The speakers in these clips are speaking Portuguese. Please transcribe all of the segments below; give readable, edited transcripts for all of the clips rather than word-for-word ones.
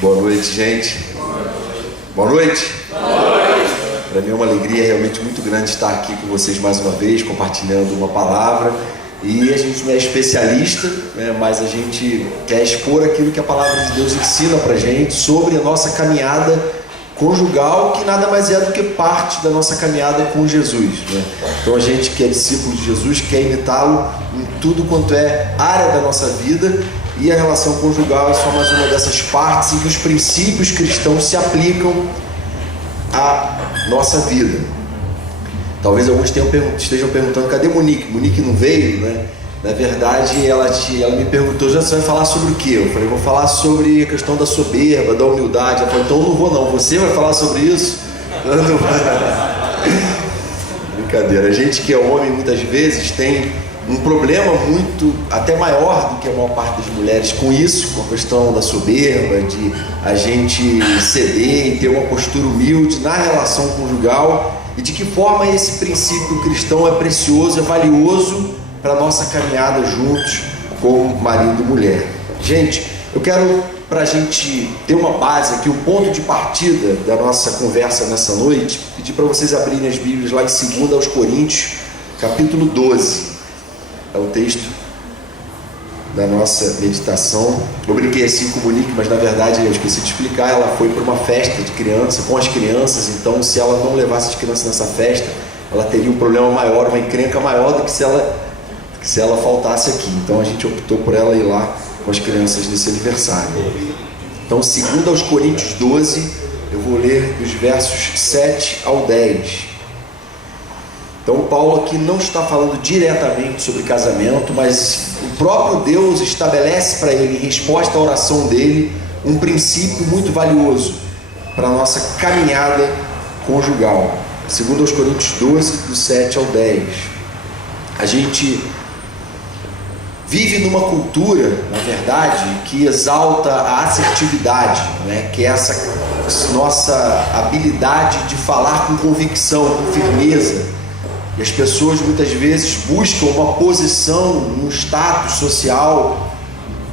Boa noite, gente. Boa noite. Para mim é uma alegria realmente muito grande estar aqui com vocês mais uma vez, compartilhando uma palavra. E a gente não é especialista, né, mas a gente quer expor aquilo que a palavra de Deus ensina para a gente sobre a nossa caminhada conjugal, que nada mais é do que parte da nossa caminhada com Jesus, né? Então a gente que é discípulo de Jesus quer imitá-lo em tudo quanto é área da nossa vida, e a relação conjugal é só mais uma dessas partes em que os princípios cristãos se aplicam à nossa vida. Talvez alguns estejam perguntando: cadê Monique? Monique não veio, né? Na verdade, ela me perguntou: já você vai falar sobre o quê? Eu falei: vou falar sobre a questão da soberba, da humildade. Ela falou: então não vou não, você vai falar sobre isso? Eu não vou. Brincadeira. A gente que é homem muitas vezes tem um problema muito, até maior do que a maior parte das mulheres com isso, com a questão da soberba, de a gente ceder e ter uma postura humilde na relação conjugal, e de que forma esse princípio cristão é precioso, é valioso para a nossa caminhada juntos como marido e mulher. Gente, eu quero, para a gente ter uma base aqui, um ponto de partida da nossa conversa nessa noite, pedir para vocês abrirem as Bíblias lá em 2 Coríntios, capítulo 12. É o texto da nossa meditação. Eu brinquei assim com o Monique, mas na verdade eu esqueci de explicar. Ela foi para uma festa de criança, com as crianças, então se ela não levasse as crianças nessa festa, ela teria um problema maior, uma encrenca maior do que se ela faltasse aqui. Então a gente optou por ela ir lá com as crianças nesse aniversário. Então 2 Coríntios 12, eu vou ler dos versos 7 ao 10. Então Paulo aqui não está falando diretamente sobre casamento, mas o próprio Deus estabelece para ele, em resposta à oração dele, um princípio muito valioso para a nossa caminhada conjugal. 2 Coríntios 12, do 7 ao 10. A gente vive numa cultura, na verdade, que exalta a assertividade, né? Que é essa nossa habilidade de falar com convicção, com firmeza. E as pessoas muitas vezes buscam uma posição, um status social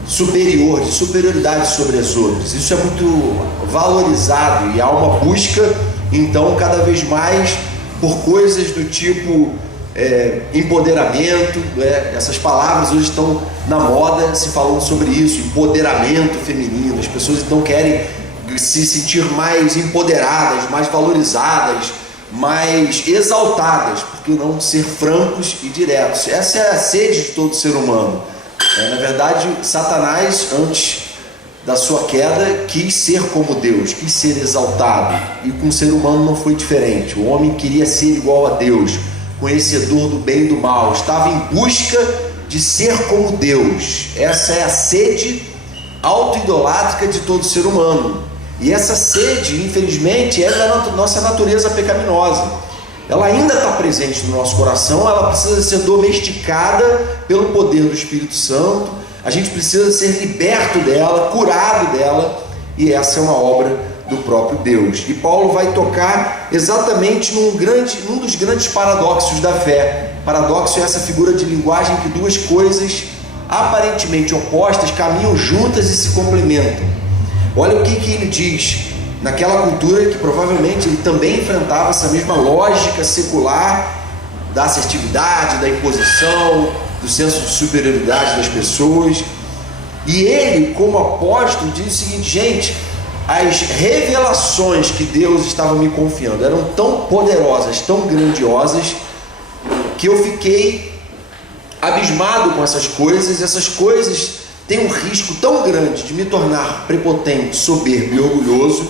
superior, de superioridade sobre as outras. Isso é muito valorizado e há uma busca, então, cada vez mais por coisas do tipo empoderamento, né? Essas palavras hoje estão na moda, se falando sobre isso, empoderamento feminino. As pessoas então querem se sentir mais empoderadas, mais valorizadas, mais exaltadas, por que não ser francos e diretos? Essa é a sede de todo ser humano. Na verdade, Satanás, antes da sua queda, quis ser como Deus, quis ser exaltado, e com o ser humano não foi diferente. O homem queria ser igual a Deus, conhecedor do bem e do mal, estava em busca de ser como Deus. Essa é a sede auto-idolátrica de todo ser humano. E essa sede, infelizmente, é da nossa natureza pecaminosa. Ela ainda está presente no nosso coração, ela precisa ser domesticada pelo poder do Espírito Santo. A gente precisa ser liberto dela, curado dela, e essa é uma obra do próprio Deus. E Paulo vai tocar exatamente num dos grandes paradoxos da fé. Paradoxo é essa figura de linguagem que duas coisas aparentemente opostas caminham juntas e se complementam. Olha o que ele diz naquela cultura que provavelmente ele também enfrentava essa mesma lógica secular da assertividade, da imposição, do senso de superioridade das pessoas. E ele, como apóstolo, diz o seguinte: gente, as revelações que Deus estava me confiando eram tão poderosas, tão grandiosas, que eu fiquei abismado com essas coisas. Essas coisas tem um risco tão grande de me tornar prepotente, soberbo e orgulhoso,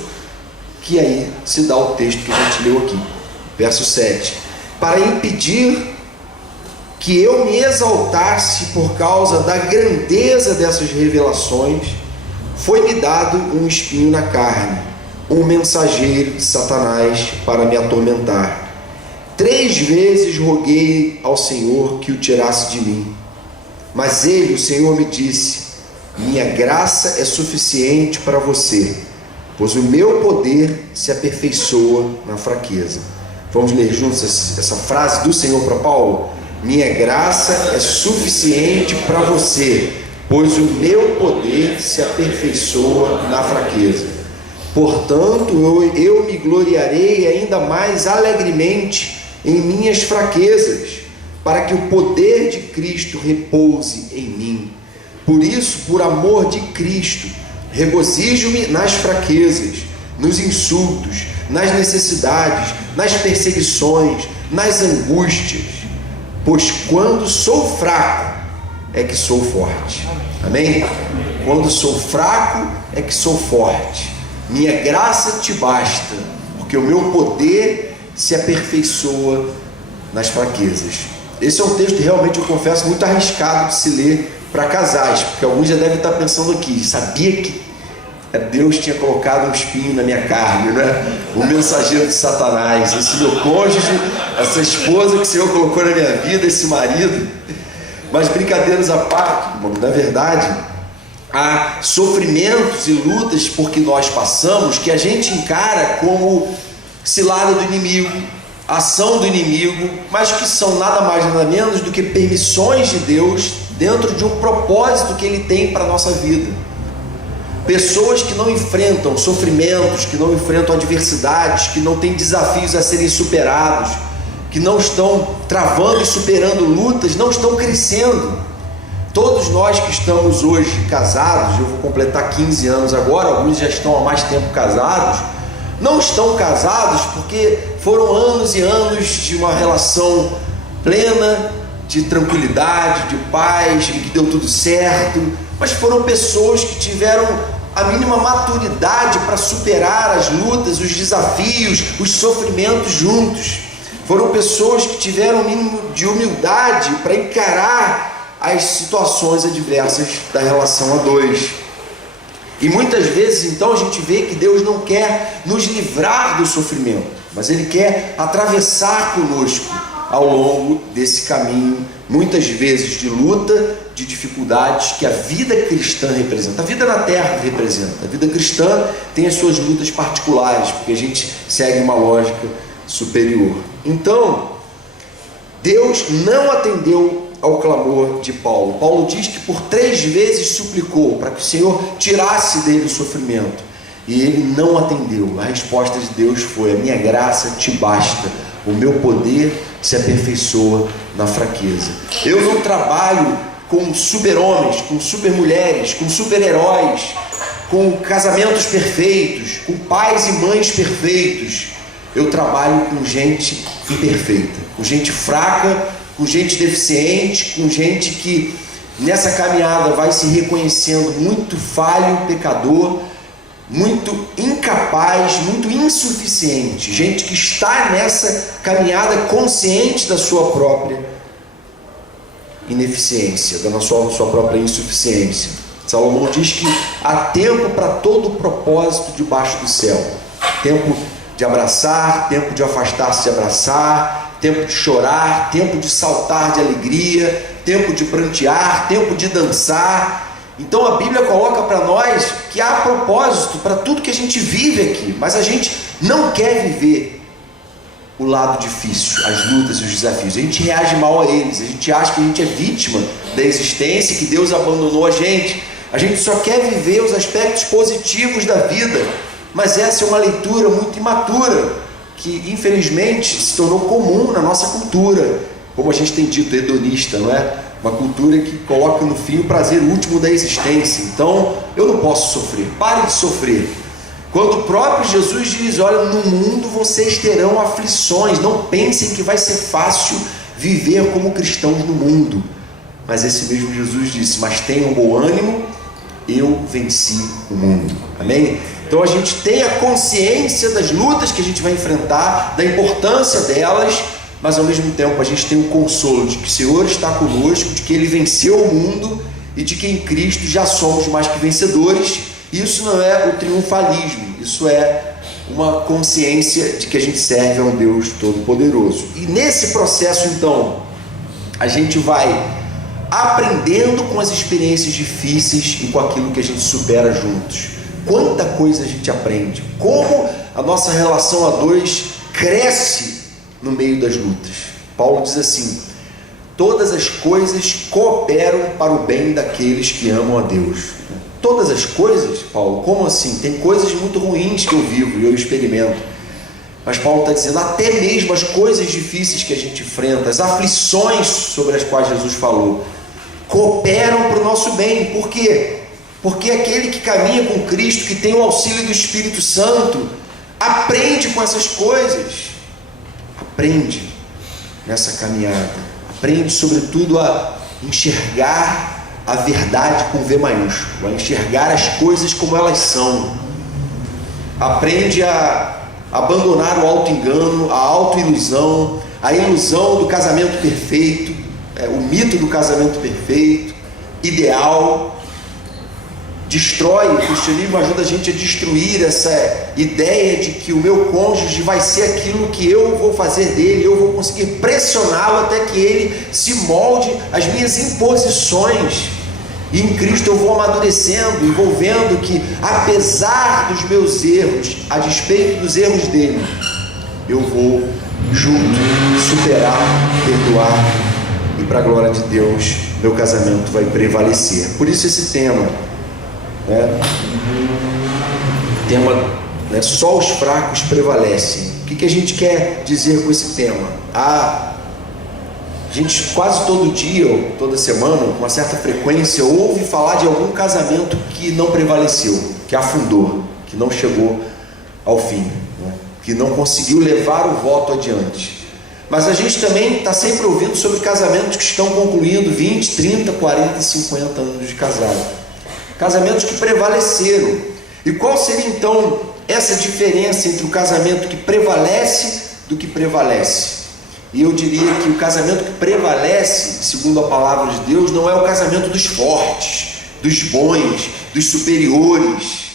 que aí se dá o texto que a gente leu aqui, verso 7. Para impedir que eu me exaltasse por causa da grandeza dessas revelações, foi-me dado um espinho na carne, um mensageiro de Satanás para me atormentar. 3 vezes roguei ao Senhor que o tirasse de mim. Mas ele, o Senhor, me disse: minha graça é suficiente para você, pois o meu poder se aperfeiçoa na fraqueza. Vamos ler juntos essa frase do Senhor para Paulo? Minha graça é suficiente para você, pois o meu poder se aperfeiçoa na fraqueza. Portanto, eu me gloriarei ainda mais alegremente em minhas fraquezas, para que o poder de Cristo repouse em mim. Por isso, por amor de Cristo, regozijo-me nas fraquezas, nos insultos, nas necessidades, nas perseguições, nas angústias, pois quando sou fraco é que sou forte. Amém? Quando sou fraco é que sou forte. Minha graça te basta, porque o meu poder se aperfeiçoa nas fraquezas. Esse é um texto realmente, eu confesso, muito arriscado de se ler para casais, porque alguns já devem estar pensando aqui, sabia que Deus tinha colocado um espinho na minha carne, né? O mensageiro de Satanás, esse meu cônjuge, essa esposa que o Senhor colocou na minha vida, esse marido. Mas brincadeiras à parte, irmão, na verdade, há sofrimentos e lutas por que nós passamos que a gente encara como cilada do inimigo, ação do inimigo, mas que são nada mais nada menos do que permissões de Deus dentro de um propósito que Ele tem para a nossa vida. Pessoas que não enfrentam sofrimentos, que não enfrentam adversidades, que não têm desafios a serem superados, que não estão travando e superando lutas, não estão crescendo. Todos nós que estamos hoje casados, eu vou completar 15 anos agora, alguns já estão há mais tempo casados, não estão casados porque foram anos e anos de uma relação plena, de tranquilidade, de paz, e que deu tudo certo, mas foram pessoas que tiveram a mínima maturidade para superar as lutas, os desafios, os sofrimentos juntos. Foram pessoas que tiveram o mínimo de humildade para encarar as situações adversas da relação a dois. E muitas vezes então a gente vê que Deus não quer nos livrar do sofrimento, mas Ele quer atravessar conosco ao longo desse caminho, muitas vezes de luta, de dificuldades que a vida cristã representa, a vida na terra representa. A vida cristã tem as suas lutas particulares, porque a gente segue uma lógica superior. Então, Deus não atendeu ao clamor de Paulo. Paulo diz que por 3 vezes suplicou para que o Senhor tirasse dele o sofrimento, e ele não atendeu. A resposta de Deus foi: a minha graça te basta, o meu poder se aperfeiçoa na fraqueza. Eu não trabalho com super-homens, com super-mulheres, com super-heróis, com casamentos perfeitos, com pais e mães perfeitos. Eu trabalho com gente imperfeita, com gente fraca, com gente deficiente, com gente que nessa caminhada vai se reconhecendo muito falho, pecador, muito incapaz, muito insuficiente. Gente que está nessa caminhada consciente da sua própria ineficiência, da sua própria insuficiência. Salomão diz que há tempo para todo propósito debaixo do céu. Tempo de abraçar, tempo de afastar-se de abraçar, tempo de chorar, tempo de saltar de alegria, tempo de prantear, tempo de dançar. Então a Bíblia coloca para nós que há propósito para tudo que a gente vive aqui, mas a gente não quer viver o lado difícil, as lutas e os desafios. A gente reage mal a eles, a gente acha que a gente é vítima da existência, que Deus abandonou a gente. A gente só quer viver os aspectos positivos da vida, mas essa é uma leitura muito imatura, que infelizmente se tornou comum na nossa cultura, como a gente tem dito, hedonista, não é? Uma cultura que coloca no fim o prazer último da existência. Então, eu não posso sofrer, pare de sofrer. Quando o próprio Jesus diz: olha, no mundo vocês terão aflições, não pensem que vai ser fácil viver como cristãos no mundo. Mas esse mesmo Jesus disse: mas tenham bom ânimo, eu venci o mundo. Amém? Então a gente tem a consciência das lutas que a gente vai enfrentar, da importância delas, mas ao mesmo tempo a gente tem o consolo de que o Senhor está conosco, de que Ele venceu o mundo e de que em Cristo já somos mais que vencedores. Isso não é o triunfalismo, isso é uma consciência de que a gente serve a um Deus Todo-Poderoso. E nesse processo então, a gente vai aprendendo com as experiências difíceis e com aquilo que a gente supera juntos. Quanta coisa a gente aprende, como a nossa relação a dois cresce no meio das lutas. Paulo diz assim: todas as coisas cooperam para o bem daqueles que amam a Deus. Todas as coisas, Paulo, como assim? Tem coisas muito ruins que eu vivo e eu experimento. Mas Paulo está dizendo, até mesmo as coisas difíceis que a gente enfrenta, as aflições sobre as quais Jesus falou, cooperam para o nosso bem. Por quê? Porque aquele que caminha com Cristo, que tem o auxílio do Espírito Santo, aprende com essas coisas. Aprende nessa caminhada. Aprende, sobretudo, a enxergar a verdade com V maiúsculo, a enxergar as coisas como elas são. Aprende a abandonar o auto-engano, a auto-ilusão, a ilusão do casamento perfeito, o mito do casamento perfeito, ideal. Destrói, o cristianismo ajuda a gente a destruir essa ideia de que o meu cônjuge vai ser aquilo que eu vou fazer dele, eu vou conseguir pressioná-lo até que ele se molde às minhas imposições. E em Cristo eu vou amadurecendo e vou vendo que, apesar dos meus erros, a despeito dos erros dele, eu vou junto superar, perdoar, e para a glória de Deus, meu casamento vai prevalecer. Por isso esse tema, só os fracos prevalecem. O que a gente quer dizer com esse tema? A gente quase todo dia, ou toda semana, com uma certa frequência, ouve falar de algum casamento que não prevaleceu, que afundou, que não chegou ao fim, que não conseguiu levar o voto adiante. Mas a gente também está sempre ouvindo sobre casamentos que estão concluindo 20, 30, 40, 50 anos de casado. Casamentos que prevaleceram. E qual seria então essa diferença entre o casamento que prevalece do que prevalece? E eu diria que o casamento que prevalece, segundo a palavra de Deus, não é o casamento dos fortes, dos bons, dos superiores.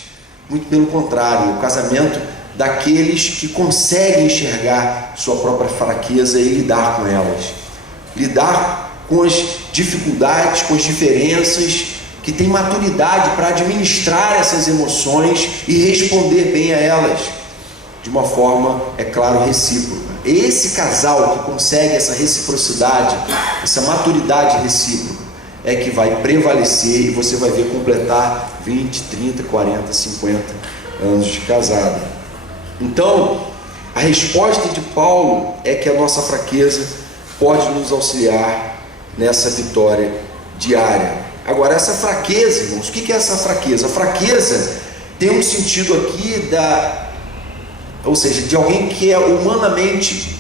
Muito pelo contrário, o casamento daqueles que conseguem enxergar sua própria fraqueza e lidar com elas. Lidar com as dificuldades, com as diferenças, que tem maturidade para administrar essas emoções e responder bem a elas, de uma forma, é claro, recíproca. Esse casal que consegue essa reciprocidade, essa maturidade recíproca, é que vai prevalecer e você vai ver completar 20, 30, 40, 50 anos de casado. Então, a resposta de Paulo é que a nossa fraqueza pode nos auxiliar nessa vitória diária. Agora, essa fraqueza, irmãos, o que é essa fraqueza? A fraqueza tem um sentido aqui ou seja, de alguém que é humanamente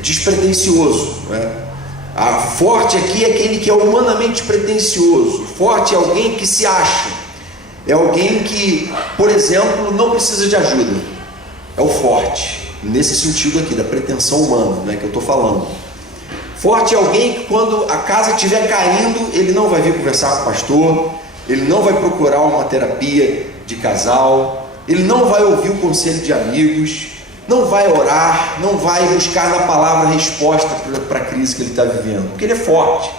despretensioso, A forte aqui é aquele que é humanamente pretensioso. Forte é alguém que se acha. É alguém que, por exemplo, não precisa de ajuda. É o forte. Nesse sentido aqui, da pretensão humana, que eu estou falando. Forte é alguém que, quando a casa estiver caindo, ele não vai vir conversar com o pastor, ele não vai procurar uma terapia de casal, ele não vai ouvir o conselho de amigos, não vai orar, não vai buscar na palavra resposta para a crise que ele está vivendo, porque ele é forte,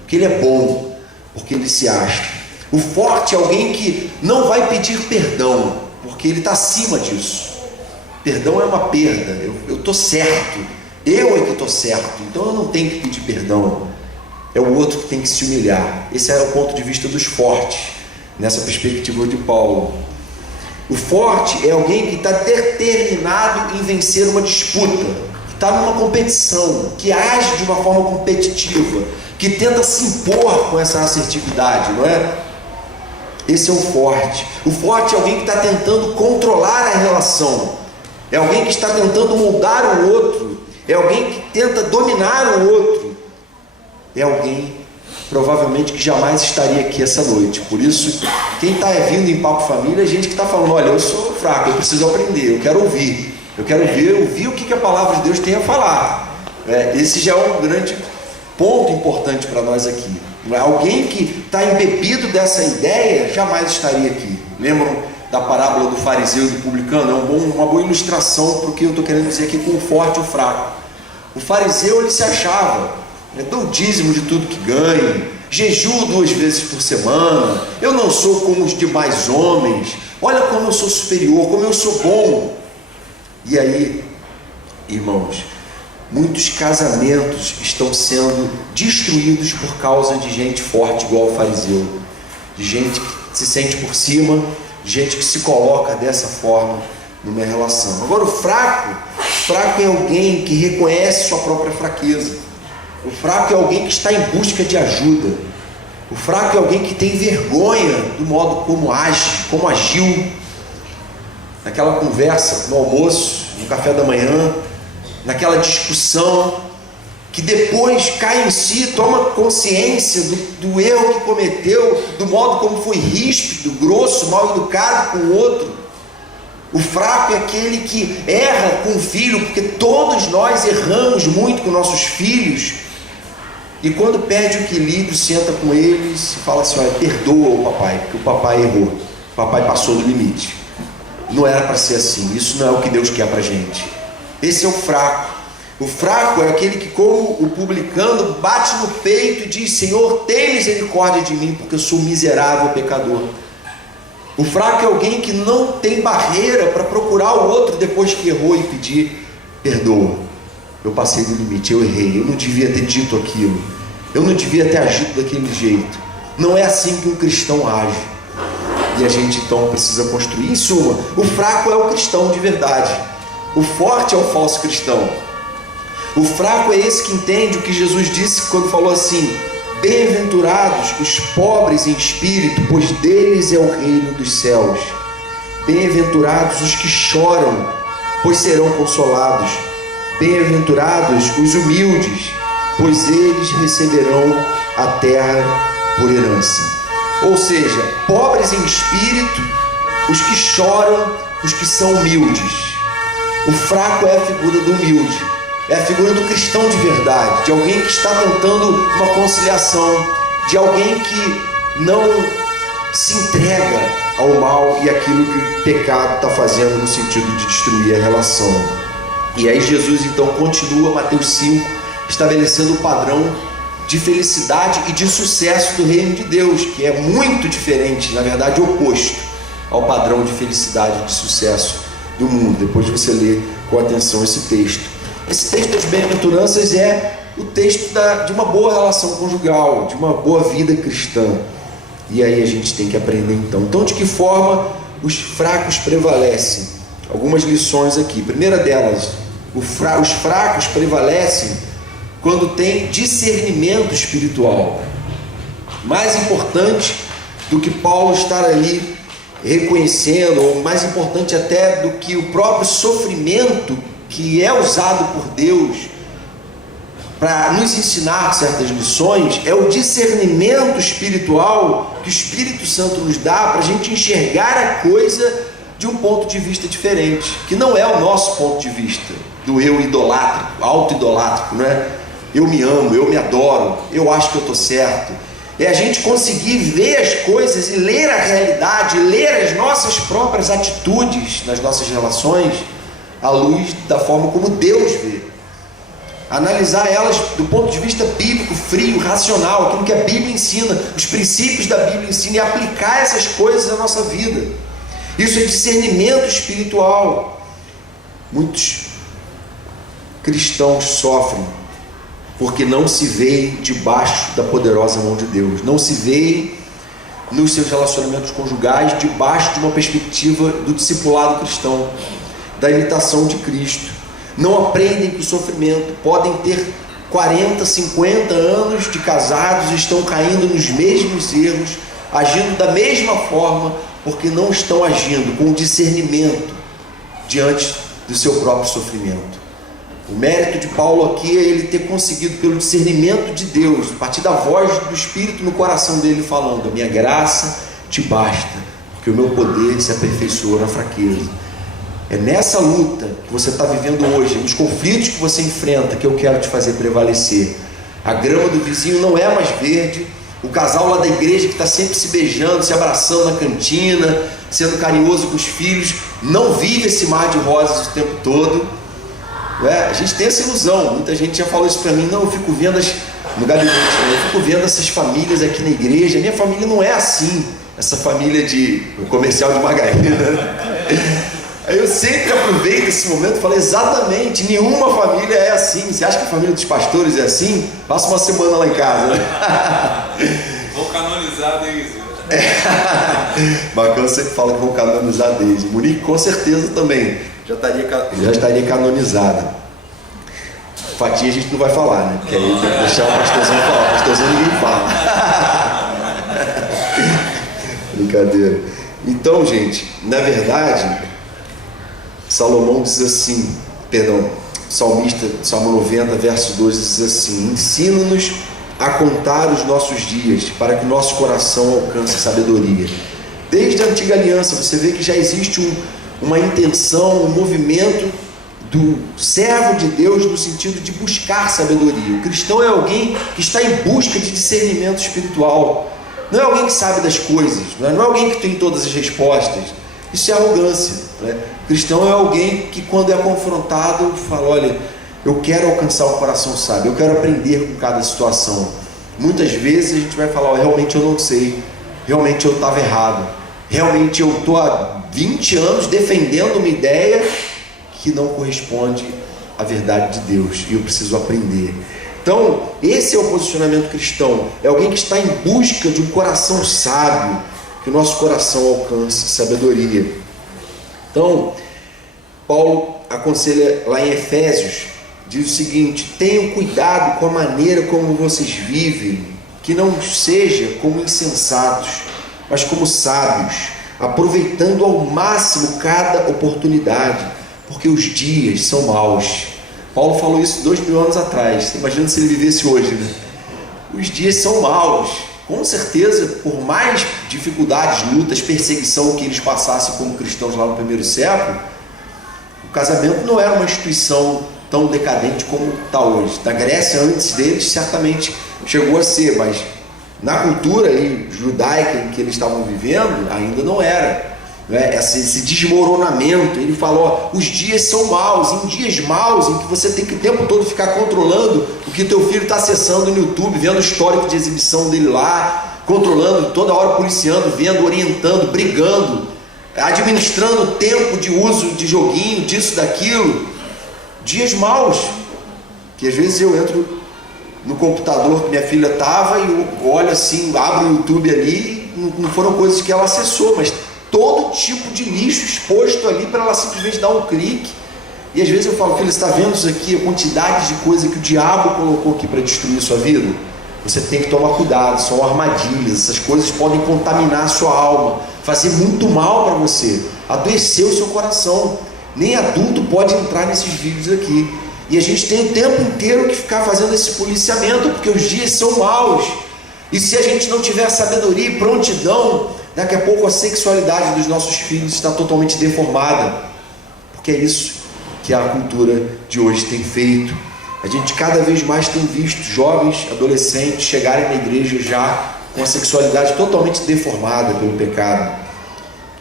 porque ele é bom, porque ele se acha. O forte é alguém que não vai pedir perdão, porque ele está acima disso. Perdão é uma perda, eu estou certo. Eu é que estou certo, então eu não tenho que pedir perdão. É o outro que tem que se humilhar. Esse é o ponto de vista dos fortes, nessa perspectiva de Paulo. O forte é alguém que está determinado em vencer uma disputa, que está numa competição, que age de uma forma competitiva, que tenta se impor com essa assertividade, não é? Esse é o forte. O forte é alguém que está tentando controlar a relação, é alguém que está tentando moldar o outro, é alguém que tenta dominar o outro, é alguém provavelmente que jamais estaria aqui essa noite. Por isso, quem está vindo em Papo Família é gente que está falando, olha, eu sou fraco, eu preciso aprender, eu quero ouvir o que a palavra de Deus tem a falar. Esse já é um grande ponto importante para nós aqui. Alguém que está embebido dessa ideia jamais estaria aqui. Lembram da parábola do fariseu e do publicano? É uma boa ilustração para o que eu estou querendo dizer aqui com o forte e o fraco. O fariseu, ele se achava, dou o dízimo de tudo que ganha, jejuo 2 vezes por semana, eu não sou como os demais homens, olha como eu sou superior, como eu sou bom. E aí, irmãos, Muitos casamentos estão sendo destruídos por causa de gente forte igual o fariseu, de gente que se sente por cima, de gente que se coloca dessa forma numa relação. Agora o fraco é alguém que reconhece sua própria fraqueza. O fraco é alguém que está em busca de ajuda. O fraco é alguém que tem vergonha do modo como age, como agiu naquela conversa, no almoço, no café da manhã, naquela discussão, que depois cai em si, toma consciência do erro que cometeu, do modo como foi ríspido, grosso, mal educado com o outro. O fraco é aquele que erra com o filho, porque todos nós erramos muito com nossos filhos, e quando perde o equilíbrio, senta com eles e fala assim: olha, perdoa o papai, porque o papai errou, o papai passou do limite, não era para ser assim, isso não é o que Deus quer para a gente. Esse é o fraco. O fraco é aquele que, como o publicano, bate no peito e diz: Senhor, tem misericórdia de mim, porque eu sou miserável pecador. O fraco é alguém que não tem barreira para procurar o outro depois que errou e pedir: perdoa, eu passei do limite, eu errei, eu não devia ter dito aquilo, eu não devia ter agido daquele jeito. Não é assim que um cristão age. E a gente então precisa construir. Em suma, o fraco é o cristão de verdade, o forte é o falso cristão. O fraco é esse que entende o que Jesus disse quando falou assim: bem-aventurados os pobres em espírito, pois deles é o reino dos céus. Bem-aventurados os que choram, pois serão consolados. Bem-aventurados os humildes, pois eles receberão a terra por herança. Ou seja, pobres em espírito, os que choram, os que são humildes. O fraco é a figura do humilde, é a figura do cristão de verdade, de alguém que está tentando uma conciliação, de alguém que não se entrega ao mal e aquilo que o pecado está fazendo no sentido de destruir a relação. E aí Jesus então continua, Mateus 5, estabelecendo o padrão de felicidade e de sucesso do reino de Deus, que é muito diferente, na verdade oposto ao padrão de felicidade e de sucesso do mundo. Depois você lê com atenção esse texto. Esse texto das bem-aventuranças é o texto de uma boa relação conjugal, de uma boa vida cristã. E aí a gente tem que aprender então de que forma os fracos prevalecem. Algumas lições aqui. Primeira delas, os fracos prevalecem quando tem discernimento espiritual. Mais importante do que Paulo estar ali reconhecendo, ou mais importante até do que o próprio sofrimento que é usado por Deus para nos ensinar certas lições, é o discernimento espiritual que o Espírito Santo nos dá para a gente enxergar a coisa de um ponto de vista diferente, que não é o nosso ponto de vista, do eu idolátrico, auto-idolátrico, não é? Eu me amo, eu me adoro, eu acho que eu estou certo. É a gente conseguir ver as coisas e ler a realidade, ler as nossas próprias atitudes nas nossas relações à luz da forma como Deus vê. Analisar elas do ponto de vista bíblico, frio, racional, aquilo que a Bíblia ensina, os princípios da Bíblia ensina, e aplicar essas coisas na nossa vida. Isso é discernimento espiritual. Muitos cristãos sofrem porque não se veem debaixo da poderosa mão de Deus, não se veem nos seus relacionamentos conjugais debaixo de uma perspectiva do discipulado cristão, da imitação de Cristo. Não aprendem que o sofrimento, podem ter 40, 50 anos de casados e estão caindo nos mesmos erros, agindo da mesma forma, porque não estão agindo com discernimento diante do seu próprio sofrimento. O mérito de Paulo aqui é ele ter conseguido, pelo discernimento de Deus, a partir da voz do Espírito no coração dele falando: a minha graça te basta, porque o meu poder se aperfeiçoa na fraqueza. É nessa luta que você está vivendo hoje, nos conflitos que você enfrenta, que eu quero te fazer prevalecer. A grama do vizinho não é mais verde. O casal lá da igreja que está sempre se beijando, se abraçando na cantina, sendo carinhoso com os filhos, não vive esse mar de rosas o tempo todo. A gente tem essa ilusão. Muita gente já falou isso para mim: não, eu fico vendo no gabinete, eu fico vendo essas famílias aqui na igreja. A minha família não é assim, essa família o comercial de margarina. Aí eu sempre aproveito esse momento e falo, exatamente, nenhuma família é assim. Você acha que a família dos pastores é assim? Passa uma semana lá em casa, né? Vou canonizar a Deise. Bacana, sempre fala que vou canonizar a Deise. Monique com certeza também já estaria canonizada. Fatia a gente não vai falar, né? Porque aí tem que deixar o pastorzinho falar. O pastorzinho ninguém fala. Brincadeira. Então, gente, na verdade, Salomão diz assim, perdão, salmista, Salmo 90, verso 12, diz assim: ensina-nos a contar os nossos dias, para que o nosso coração alcance sabedoria. Desde a antiga aliança, você vê que já existe uma intenção, um movimento do servo de Deus no sentido de buscar sabedoria. O cristão é alguém que está em busca de discernimento espiritual. Não é alguém que sabe das coisas, não é alguém que tem todas as respostas. Isso é arrogância, né? O cristão é alguém que, quando é confrontado, fala: olha, eu quero alcançar um coração sábio, eu quero aprender com cada situação. Muitas vezes a gente vai falar: oh, realmente eu não sei, realmente eu estava errado, realmente eu estou há 20 anos defendendo uma ideia que não corresponde à verdade de Deus, e eu preciso aprender. Então, esse é o posicionamento cristão, é alguém que está em busca de um coração sábio, que o nosso coração alcance sabedoria. Então, Paulo aconselha lá em Efésios, diz o seguinte: tenham cuidado com a maneira como vocês vivem, que não seja como insensatos, mas como sábios, aproveitando ao máximo cada oportunidade, porque os dias são maus. Paulo falou isso 2000 anos atrás. Imagina se ele vivesse hoje, né? Os dias são maus. Com certeza, por mais dificuldades, lutas, perseguição que eles passassem como cristãos lá no primeiro século, o casamento não era uma instituição tão decadente como está hoje. Na Grécia, antes deles, certamente chegou a ser, mas na cultura aí, judaica em que eles estavam vivendo, ainda não era. Esse desmoronamento, ele falou: os dias são maus, em dias maus em que você tem que o tempo todo ficar controlando o que teu filho está acessando no YouTube, vendo o histórico de exibição dele lá, controlando, toda hora policiando, vendo, orientando, brigando, administrando o tempo de uso de joguinho, disso, daquilo. Dias maus, que às vezes eu entro no computador que minha filha estava e eu olho assim, abro o YouTube ali, não foram coisas que ela acessou, mas todo tipo de lixo exposto ali para ela simplesmente dar um clique. E às vezes eu falo: filho, você está vendo isso aqui, a quantidade de coisa que o diabo colocou aqui para destruir a sua vida? Você tem que tomar cuidado, são armadilhas, essas coisas podem contaminar a sua alma, fazer muito mal para você, adoecer o seu coração. Nem adulto pode entrar nesses vídeos aqui. E a gente tem o tempo inteiro que ficar fazendo esse policiamento, porque os dias são maus. E se a gente não tiver sabedoria e prontidão, daqui a pouco a sexualidade dos nossos filhos está totalmente deformada, porque é isso que a cultura de hoje tem feito. A gente cada vez mais tem visto jovens, adolescentes chegarem na igreja já com a sexualidade totalmente deformada pelo pecado.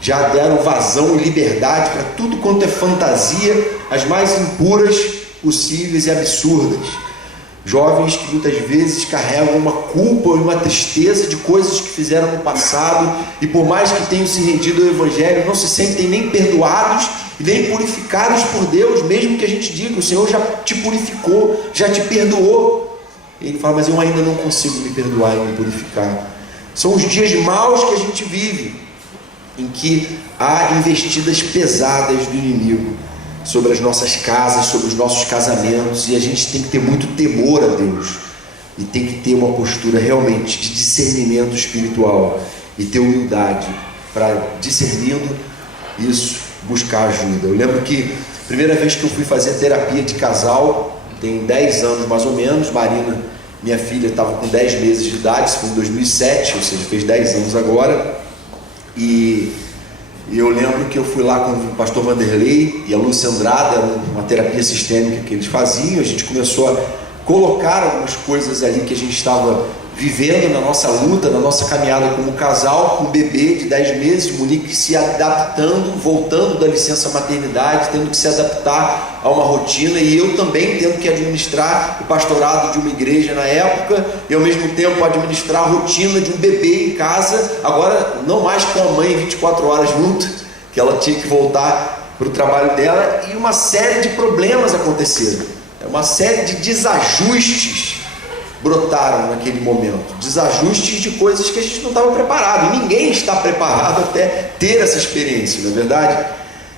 Já deram vazão e liberdade para tudo quanto é fantasia, as mais impuras possíveis e absurdas. Jovens que muitas vezes carregam uma culpa e uma tristeza de coisas que fizeram no passado, e por mais que tenham se rendido ao Evangelho, não se sentem nem perdoados e nem purificados por Deus, mesmo que a gente diga: o Senhor já te purificou, já te perdoou. E ele fala: mas eu ainda não consigo me perdoar e me purificar. São os dias maus que a gente vive, em que há investidas pesadas do inimigo sobre as nossas casas, sobre os nossos casamentos, e a gente tem que ter muito temor a Deus, e tem que ter uma postura realmente de discernimento espiritual, e ter humildade para, discernindo isso, buscar ajuda. Eu lembro que a primeira vez que eu fui fazer terapia de casal, tem 10 anos mais ou menos, Marina, minha filha, estava com 10 meses de idade, isso foi em 2007, ou seja, fez 10 anos agora, e eu lembro que eu fui lá com o pastor Vanderlei e a Lúcia Andrada, uma terapia sistêmica que eles faziam. A gente começou a colocar algumas coisas ali que a gente estava vivendo na nossa luta, na nossa caminhada como casal, com um bebê de 10 meses, Monique se adaptando, voltando da licença maternidade, tendo que se adaptar a uma rotina, e eu também tendo que administrar o pastorado de uma igreja na época, e ao mesmo tempo administrar a rotina de um bebê em casa, agora não mais com a mãe 24 horas junto, que ela tinha que voltar para o trabalho dela e uma série de problemas aconteceram. Uma série de desajustes brotaram naquele momento. Desajustes de coisas que a gente não estava preparado. E ninguém está preparado até ter essa experiência, não é verdade?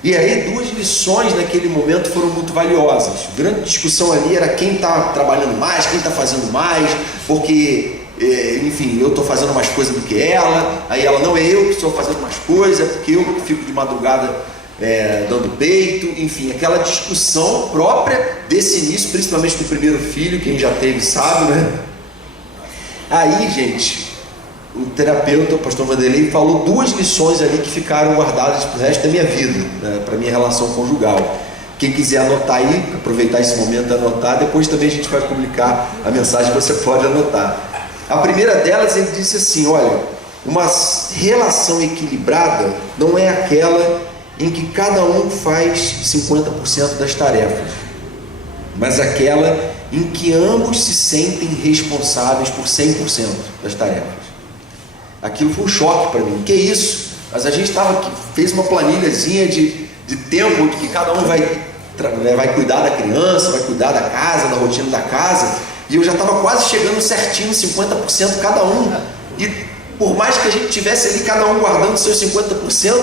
E aí 2 lições naquele momento foram muito valiosas. A grande discussão ali era quem está trabalhando mais, quem está fazendo mais, porque, enfim, eu estou fazendo mais coisa do que ela, aí ela, não, é eu que estou fazendo mais coisa, porque eu fico de madrugada dando peito, enfim, aquela discussão própria desse início, principalmente do primeiro filho, quem já teve sabe, né? Aí, gente, o terapeuta, o pastor Vanderlei, falou 2 lições ali que ficaram guardadas para o resto da minha vida, né, para a minha relação conjugal. Quem quiser anotar aí, aproveitar esse momento e anotar, depois também a gente vai publicar a mensagem, você pode anotar. A primeira delas, ele disse assim, olha, uma relação equilibrada não é aquela em que cada um faz 50% das tarefas, mas aquela em que ambos se sentem responsáveis por 100% das tarefas. Aquilo foi um choque para mim. Que isso? Mas a gente fez uma planilhazinha de tempo de que cada um vai cuidar da criança, vai cuidar da casa, da rotina da casa, e eu já estava quase chegando certinho, 50% cada um. E por mais que a gente tivesse ali cada um guardando seus 50%,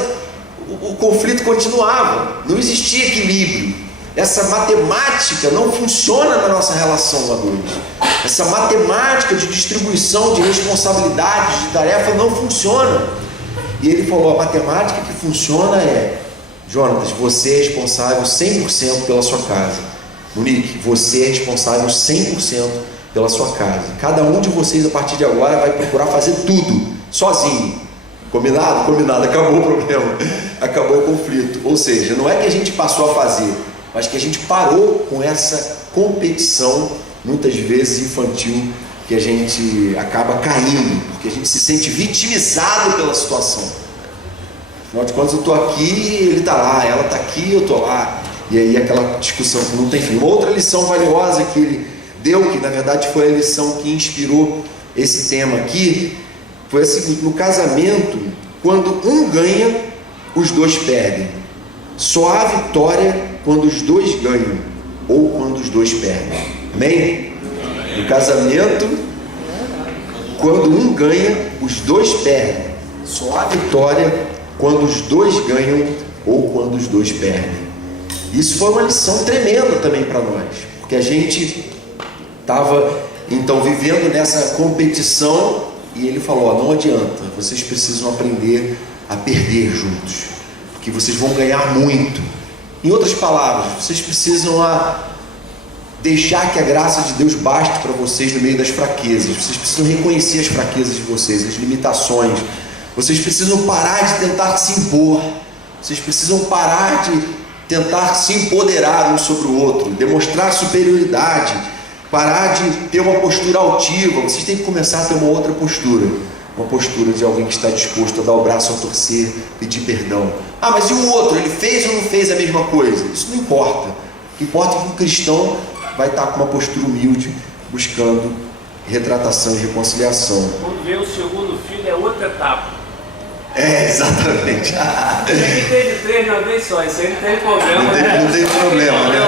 o conflito continuava, não existia equilíbrio. Essa matemática não funciona na nossa relação a dois. Essa matemática de distribuição de responsabilidades, de tarefa, não funciona. E ele falou, a matemática que funciona é, Jonatas, você é responsável 100% pela sua casa. Monique, você é responsável 100% pela sua casa. Cada um de vocês, a partir de agora, vai procurar fazer tudo, sozinho. Combinado? Combinado. Acabou o problema. Acabou o conflito. Ou seja, não é que a gente passou a fazer, mas que a gente parou com essa competição, muitas vezes infantil, que a gente acaba caindo, porque a gente se sente vitimizado pela situação. Afinal de contas, eu estou aqui, ele está lá, ela está aqui, eu estou lá. E aí aquela discussão que não tem fim. Uma outra lição valiosa que ele deu, que na verdade foi a lição que inspirou esse tema aqui, foi a seguinte: no casamento, quando um ganha, os dois perdem. Só há vitória quando os dois ganham ou quando os dois perdem. Amém? No casamento, quando um ganha, os dois perdem. Só há vitória quando os dois ganham ou quando os dois perdem. Isso foi uma lição tremenda também para nós, porque a gente estava então vivendo nessa competição e ele falou: ó, não adianta, vocês precisam aprender a perder juntos, porque vocês vão ganhar muito. Em outras palavras, vocês precisam deixar que a graça de Deus baste para vocês no meio das fraquezas. Vocês precisam reconhecer as fraquezas de vocês, as limitações. Vocês precisam parar de tentar se impor. Vocês precisam parar de tentar se empoderar um sobre o outro, demonstrar superioridade, parar de ter uma postura altiva. Vocês têm que começar a ter uma outra postura, uma postura de alguém que está disposto a dar o braço a torcer, pedir perdão. Ah, mas e o outro? Ele fez ou não fez a mesma coisa? Isso não importa. O que importa é que o cristão vai estar com uma postura humilde, buscando retratação e reconciliação. Quando vem o segundo filho é outra etapa. É, exatamente. Ele teve 3 na vez só, isso aí não tem problema. Não tem problema, né?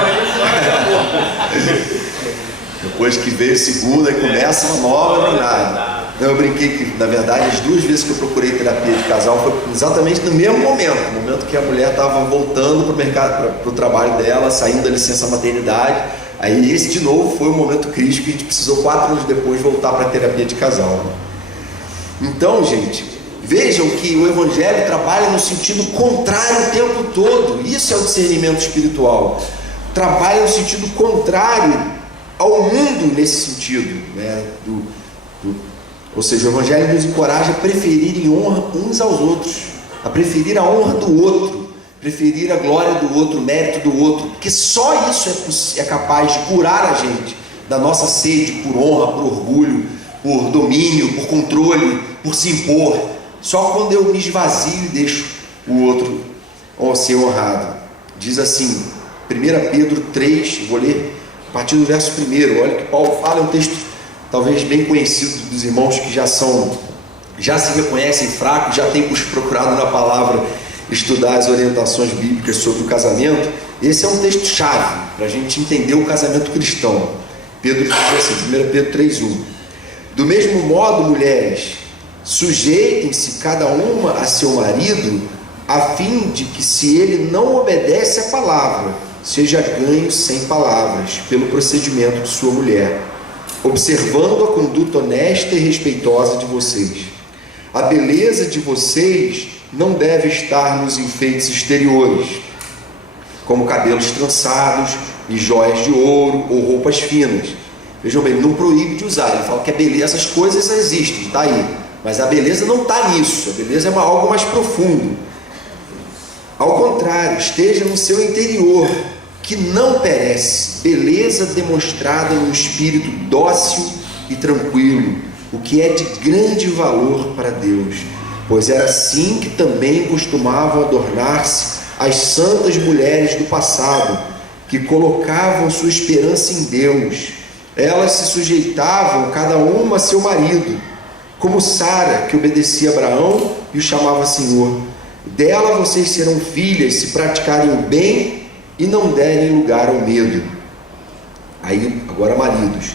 Depois que veio a segunda, começa uma nova jornada. Eu brinquei que, na verdade, as 2 vezes que eu procurei terapia de casal foi exatamente no mesmo momento. No momento que a mulher estava voltando para o mercado, para o trabalho dela, saindo da licença maternidade. Aí esse de novo foi um momento crítico que a gente precisou 4 anos depois voltar para a terapia de casal. Então, gente, vejam que o Evangelho trabalha no sentido contrário o tempo todo. Isso é o discernimento espiritual. Trabalha no sentido contrário ao mundo nesse sentido, né? Ou seja, o Evangelho nos encoraja a preferir em honra uns aos outros, a preferir a honra do outro, preferir a glória do outro, o mérito do outro, porque só isso é capaz de curar a gente da nossa sede por honra, por orgulho, por domínio, por controle, por se impor. Só quando eu me esvazio e deixo o outro ser honrado. Diz assim, 1 Pedro 3, vou ler a partir do verso 1. Olha o que Paulo fala, é um texto talvez bem conhecido dos irmãos que já se reconhecem fracos, já têm procurado na palavra estudar as orientações bíblicas sobre o casamento, esse é um texto-chave para a gente entender o casamento cristão. Pedro diz assim, 1 Pedro 3,1: do mesmo modo, mulheres, sujeitem-se cada uma a seu marido, a fim de que, se ele não obedece à palavra, seja ganho sem palavras, pelo procedimento de sua mulher, observando a conduta honesta e respeitosa de vocês. A beleza de vocês não deve estar nos enfeites exteriores, como cabelos trançados e joias de ouro ou roupas finas. Vejam bem, não proíbe de usar. Ele fala que a beleza, essas coisas existem, está aí, mas a beleza não está nisso. A beleza é algo mais profundo. Ao contrário, esteja no seu interior, que não perece, beleza demonstrada no espírito dócil e tranquilo, o que é de grande valor para Deus, pois era assim que também costumavam adornar-se as santas mulheres do passado, que colocavam sua esperança em Deus. Elas se sujeitavam cada uma a seu marido, como Sara, que obedecia a Abraão e o chamava Senhor. Dela vocês serão filhas, se praticarem o bem e não derem lugar ao medo. Aí, agora, maridos,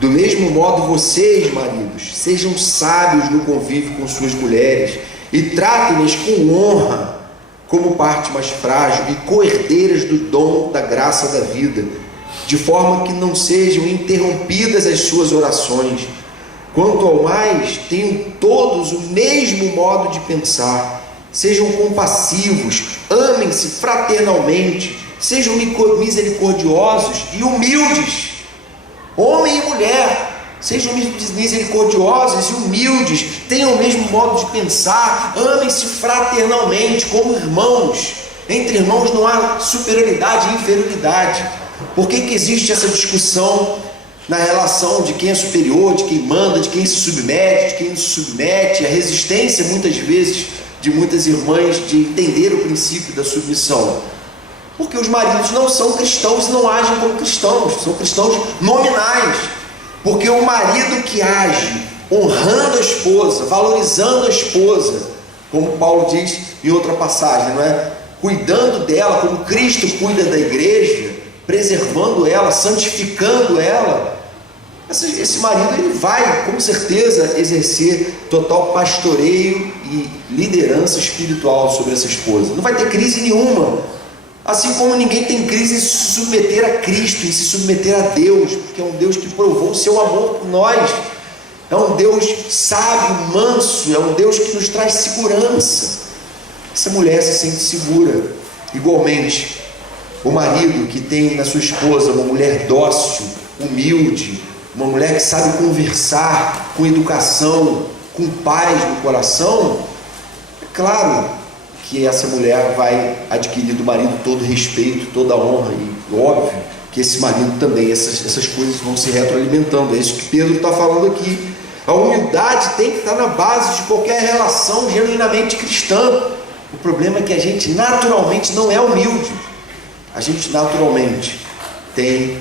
do mesmo modo vocês, maridos, sejam sábios no convívio com suas mulheres e tratem-nas com honra, como parte mais frágil e co-herdeiras do dom da graça da vida, de forma que não sejam interrompidas as suas orações. Quanto ao mais, tenham todos o mesmo modo de pensar, sejam compassivos, amem-se fraternalmente, sejam misericordiosos e humildes. Homem e mulher, sejam misericordiosos e humildes, tenham o mesmo modo de pensar, amem-se fraternalmente como irmãos. Entre irmãos não há superioridade e inferioridade. Por que existe essa discussão na relação de quem é superior, de quem manda, de quem se submete, de quem não se submete? A resistência, muitas vezes, de muitas irmãs de entender o princípio da submissão. Porque os maridos não são cristãos e não agem como cristãos, são cristãos nominais. Porque o marido que age honrando a esposa, valorizando a esposa, como Paulo diz em outra passagem, não é? Cuidando dela como Cristo cuida da igreja, preservando ela, santificando ela, esse marido ele vai com certeza exercer total pastoreio e liderança espiritual sobre essa esposa. Não vai ter crise nenhuma. Assim como ninguém tem crise em se submeter a Cristo, em se submeter a Deus, porque é um Deus que provou o seu amor por nós. É um Deus sábio, manso, é um Deus que nos traz segurança. Essa mulher se sente segura. Igualmente, o marido que tem na sua esposa uma mulher dócil, humilde, uma mulher que sabe conversar com educação, com paz no coração, é claro que essa mulher vai adquirir do marido todo respeito, toda honra, e óbvio que esse marido também, essas coisas vão se retroalimentando. É isso que Pedro está falando aqui. A humildade tem que estar na base de qualquer relação genuinamente cristã. O problema é que a gente naturalmente não é humilde. A gente naturalmente tem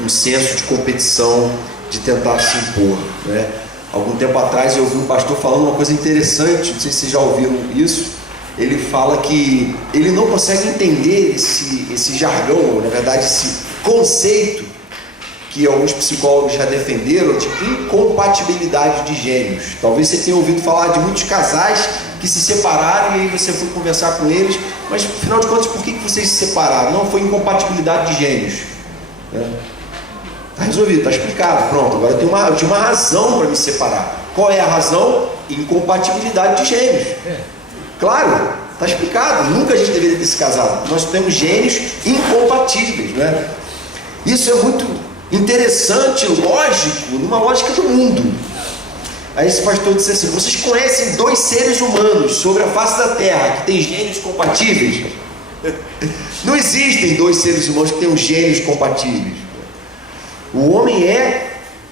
um senso de competição, de tentar se impor, né? Algum tempo atrás eu ouvi um pastor falando uma coisa interessante, não sei se vocês já ouviram isso. Ele fala que ele não consegue entender esse jargão, ou, na verdade, esse conceito que alguns psicólogos já defenderam de incompatibilidade de gênios. Talvez você tenha ouvido falar de muitos casais que se separaram e aí você foi conversar com eles, mas afinal de contas, por que vocês se separaram? Não, foi incompatibilidade de gênios. Está resolvido, está explicado, pronto, agora eu tinha uma razão para me separar. Qual é a razão? Incompatibilidade de gênios. Claro, está explicado, nunca a gente deveria ter se casado. Nós temos gênios incompatíveis, né? Isso é muito interessante, lógico, numa lógica do mundo. Aí esse pastor disse assim: vocês conhecem 2 seres humanos sobre a face da terra que têm gênios compatíveis? Não existem 2 seres humanos que tenham gênios compatíveis. O homem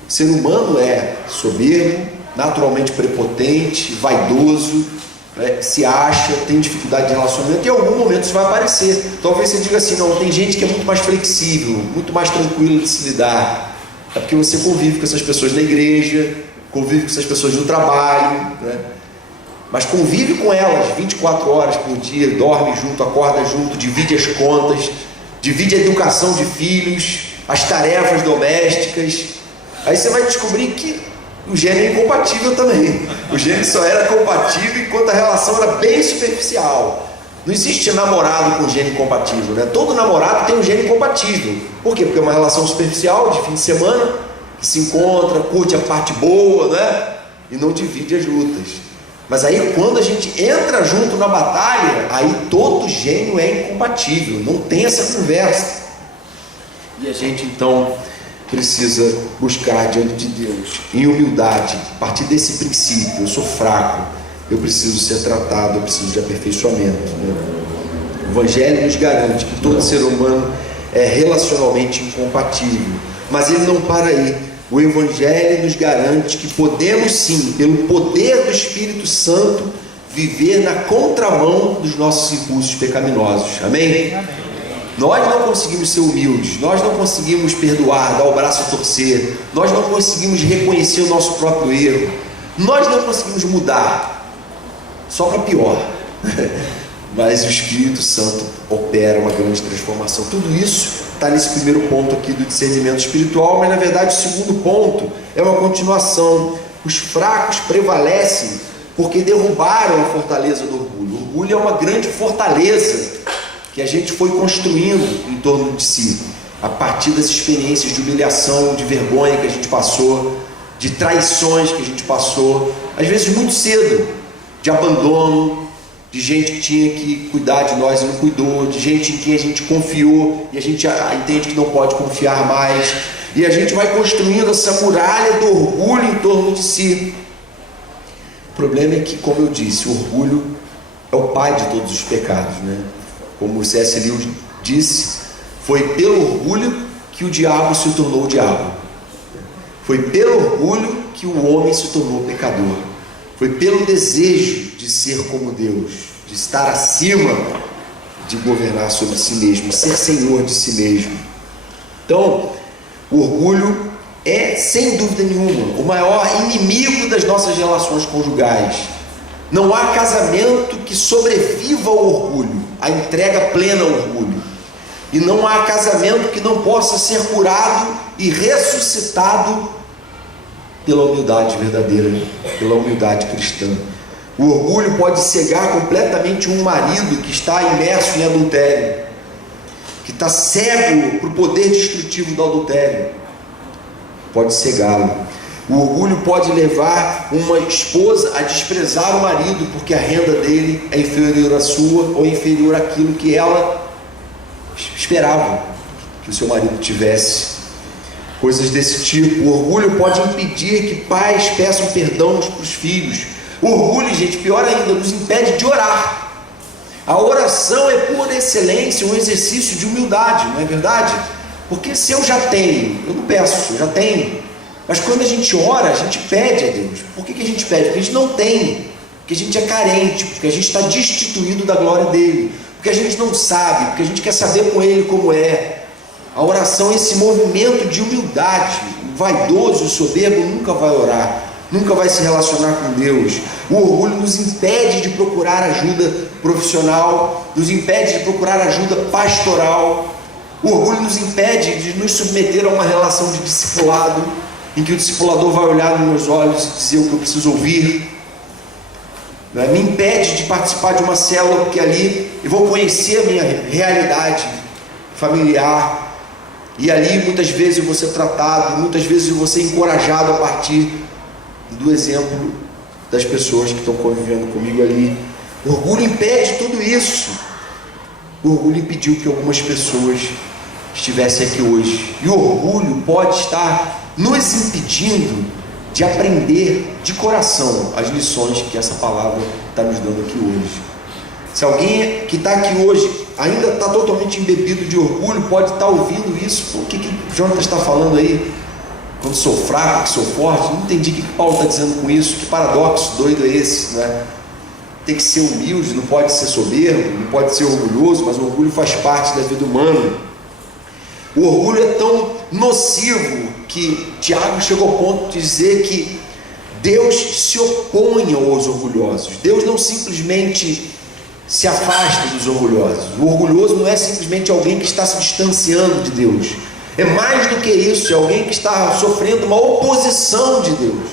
ser humano é soberbo, naturalmente prepotente, vaidoso, se acha, tem dificuldade de relacionamento, e em algum momento isso vai aparecer. Talvez você diga assim: não, tem gente que é muito mais flexível, muito mais tranquilo de se lidar. É porque você convive com essas pessoas na igreja, convive com essas pessoas no trabalho, né? mas convive com elas 24 horas por dia, dorme junto, acorda junto, divide as contas, divide a educação de filhos, as tarefas domésticas. Aí você vai descobrir que o gênio é incompatível também. O gênio só era compatível enquanto a relação era bem superficial. Não existe namorado com gênio compatível, né? Todo namorado tem um gênio compatível. Por quê? Porque é uma relação superficial, de fim de semana, que se encontra, curte a parte boa, né? E não divide as lutas. Mas aí quando a gente entra junto na batalha, aí todo gênio é incompatível, não tem essa conversa. E a gente então precisa buscar diante de Deus, em humildade, a partir desse princípio: eu sou fraco, eu preciso ser tratado, eu preciso de aperfeiçoamento, né? O Evangelho nos garante que todo ser humano é relacionalmente incompatível, mas ele não para aí. O Evangelho nos garante que podemos sim, pelo poder do Espírito Santo, viver na contramão dos nossos impulsos pecaminosos. Amém? Amém. Nós não conseguimos ser humildes, nós não conseguimos perdoar, dar o braço a torcer, nós não conseguimos reconhecer o nosso próprio erro, nós não conseguimos mudar, só para pior. Mas o Espírito Santo opera uma grande transformação. Tudo isso está nesse primeiro ponto aqui do discernimento espiritual, mas na verdade o segundo ponto é uma continuação. Os fracos prevalecem porque derrubaram a fortaleza do orgulho. O orgulho é uma grande fortaleza que a gente foi construindo em torno de si, a partir das experiências de humilhação, de vergonha que a gente passou, de traições que a gente passou, às vezes muito cedo, de abandono, de gente que tinha que cuidar de nós e não cuidou, de gente em quem a gente confiou e a gente entende que não pode confiar mais, e a gente vai construindo essa muralha do orgulho em torno de si. O problema é que, como eu disse, o orgulho é o pai de todos os pecados, né? Como o C.S. Lewis disse, foi pelo orgulho que o diabo se tornou o diabo. Foi pelo orgulho que o homem se tornou pecador. Foi pelo desejo de ser como Deus, de estar acima, de governar sobre si mesmo, ser senhor de si mesmo. Então, o orgulho é, sem dúvida nenhuma, o maior inimigo das nossas relações conjugais. Não há casamento que sobreviva ao orgulho, a entrega plena ao orgulho. E não há casamento que não possa ser curado e ressuscitado pela humildade verdadeira, pela humildade cristã. O orgulho pode cegar completamente um marido que está imerso em adultério, que está cego para o poder destrutivo do adultério. Pode cegá-lo. O orgulho pode levar uma esposa a desprezar o marido porque a renda dele é inferior à sua ou inferior àquilo que ela esperava que o seu marido tivesse. Coisas desse tipo. O orgulho pode impedir que pais peçam perdão para os filhos. O orgulho, gente, pior ainda, nos impede de orar. A oração é por excelência um exercício de humildade, não é verdade? Porque se eu já tenho, eu não peço, eu já tenho. Mas quando a gente ora, a gente pede a Deus. Por que a gente pede? Porque a gente não tem, porque a gente é carente, porque a gente está destituído da glória dele, porque a gente não sabe, porque a gente quer saber com ele como é. A oração é esse movimento de humildade. O vaidoso, o soberbo nunca vai orar, nunca vai se relacionar com Deus. O orgulho nos impede de procurar ajuda profissional, nos impede de procurar ajuda pastoral. O orgulho nos impede de nos submeter a uma relação de discipulado, em que o discipulador vai olhar nos meus olhos e dizer o que eu preciso ouvir. Me impede de participar de uma célula, porque ali eu vou conhecer a minha realidade familiar, e ali muitas vezes eu vou ser tratado, muitas vezes eu vou ser encorajado a partir do exemplo das pessoas que estão convivendo comigo ali. O orgulho impede tudo isso. O orgulho impediu que algumas pessoas estivessem aqui hoje, e o orgulho pode estar nos impedindo de aprender de coração as lições que essa palavra está nos dando aqui hoje. Se alguém que está aqui hoje ainda está totalmente embebido de orgulho, pode estar ouvindo isso. O que Jonatas está falando aí? Quando sou fraco, que sou forte? Não entendi o que Paulo está dizendo com isso. Que paradoxo doido é esse, né? Tem que ser humilde, não pode ser soberbo, não pode ser orgulhoso, mas o orgulho faz parte da vida humana. O orgulho é tão nocivo que Tiago chegou ao ponto de dizer que Deus se opõe aos orgulhosos. Deus não simplesmente se afasta dos orgulhosos. O orgulhoso não é simplesmente alguém que está se distanciando de Deus. É mais do que isso, é alguém que está sofrendo uma oposição de Deus.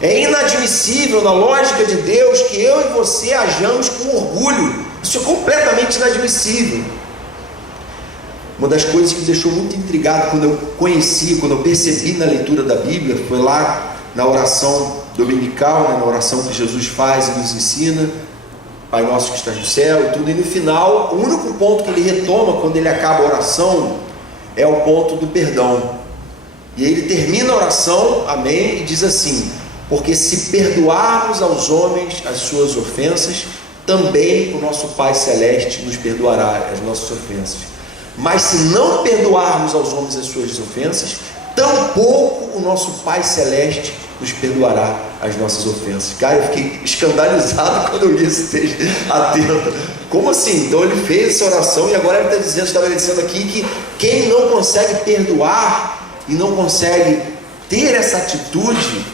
É inadmissível na lógica de Deus que eu e você hajamos com orgulho. Isso é completamente inadmissível. Uma das coisas que me deixou muito intrigado quando eu conheci, quando eu percebi na leitura da Bíblia, foi lá na oração dominical, na oração que Jesus faz e nos ensina, Pai nosso que estás no céu e tudo, e no final, o único ponto que ele retoma quando ele acaba a oração é o ponto do perdão. E aí ele termina a oração, amém, e diz assim: porque se perdoarmos aos homens as suas ofensas, também o nosso Pai Celeste nos perdoará as nossas ofensas. Mas se não perdoarmos aos homens as suas ofensas, tampouco o nosso Pai Celeste nos perdoará as nossas ofensas. Cara, eu fiquei escandalizado quando eu li esse texto, atento. Como assim? Então ele fez essa oração e agora ele está dizendo, estabelecendo aqui que quem não consegue perdoar e não consegue ter essa atitude,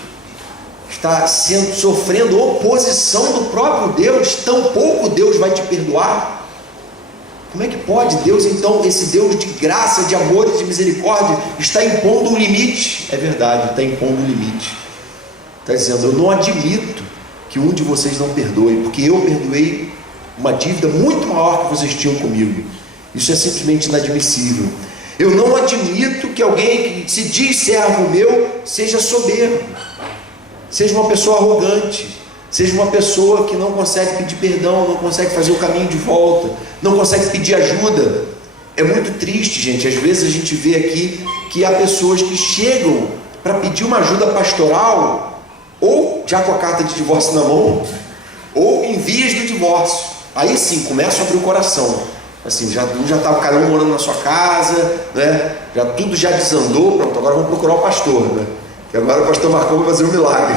está sofrendo oposição do próprio Deus, tampouco Deus vai te perdoar. Como é que pode Deus, então, esse Deus de graça, de amor e de misericórdia, está impondo um limite? É verdade, está impondo um limite. Está dizendo, eu não admito que um de vocês não perdoe, porque eu perdoei uma dívida muito maior que vocês tinham comigo. Isso é simplesmente inadmissível. Eu não admito que alguém que se diz servo meu seja soberbo, seja uma pessoa arrogante, seja uma pessoa que não consegue pedir perdão, não consegue fazer o caminho de volta, não consegue pedir ajuda. É muito triste, gente. Às vezes a gente vê aqui que há pessoas que chegam para pedir uma ajuda pastoral, ou já com a carta de divórcio na mão, ou em vias do divórcio. Aí sim, começa a abrir o coração. Assim, já estava cada um morando na sua casa, né? Tudo já desandou, pronto, agora vamos procurar o pastor, né? Que agora o pastor Marcão vai fazer um milagre.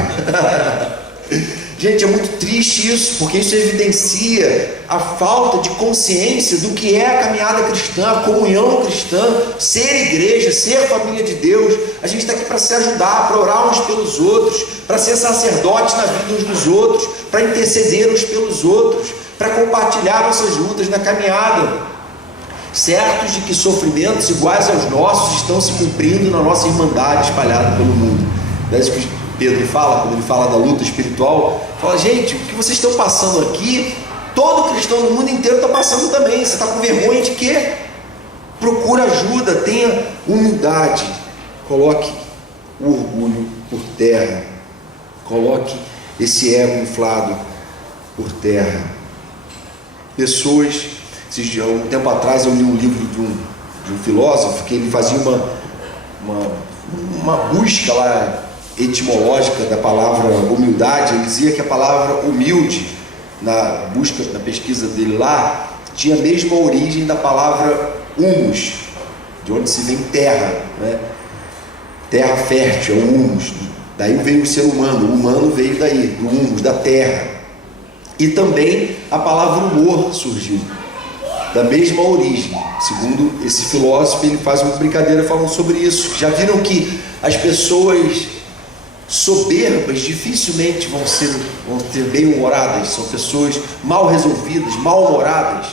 Gente, é muito triste isso, porque isso evidencia a falta de consciência do que é a caminhada cristã, a comunhão cristã, ser igreja, ser família de Deus. A gente está aqui para se ajudar, para orar uns pelos outros, para ser sacerdotes na vida uns dos outros, para interceder uns pelos outros, para compartilhar nossas lutas na caminhada, certos de que sofrimentos iguais aos nossos estão se cumprindo na nossa irmandade espalhada pelo mundo. Não é isso que Pedro fala, quando ele fala da luta espiritual, fala, gente, o que vocês estão passando aqui, todo cristão no mundo inteiro está passando também. Você está com vergonha de quê? Procura ajuda, tenha humildade, coloque o orgulho por terra, coloque esse ego inflado por terra. Pessoas, um tempo atrás eu li um livro de um filósofo que ele fazia uma busca lá etimológica da palavra humildade. Ele dizia que a palavra humilde, na pesquisa dele lá, tinha a mesma origem da palavra humus, de onde se vem terra, né? Terra fértil, é o humus. Daí veio o ser humano, o humano veio daí, do humus, da terra. E também a palavra humor surgiu da mesma origem. Segundo esse filósofo, ele faz uma brincadeira falando sobre isso. Já viram que as pessoas soberbas dificilmente vão ter bem-humoradas, são pessoas mal resolvidas, mal-humoradas,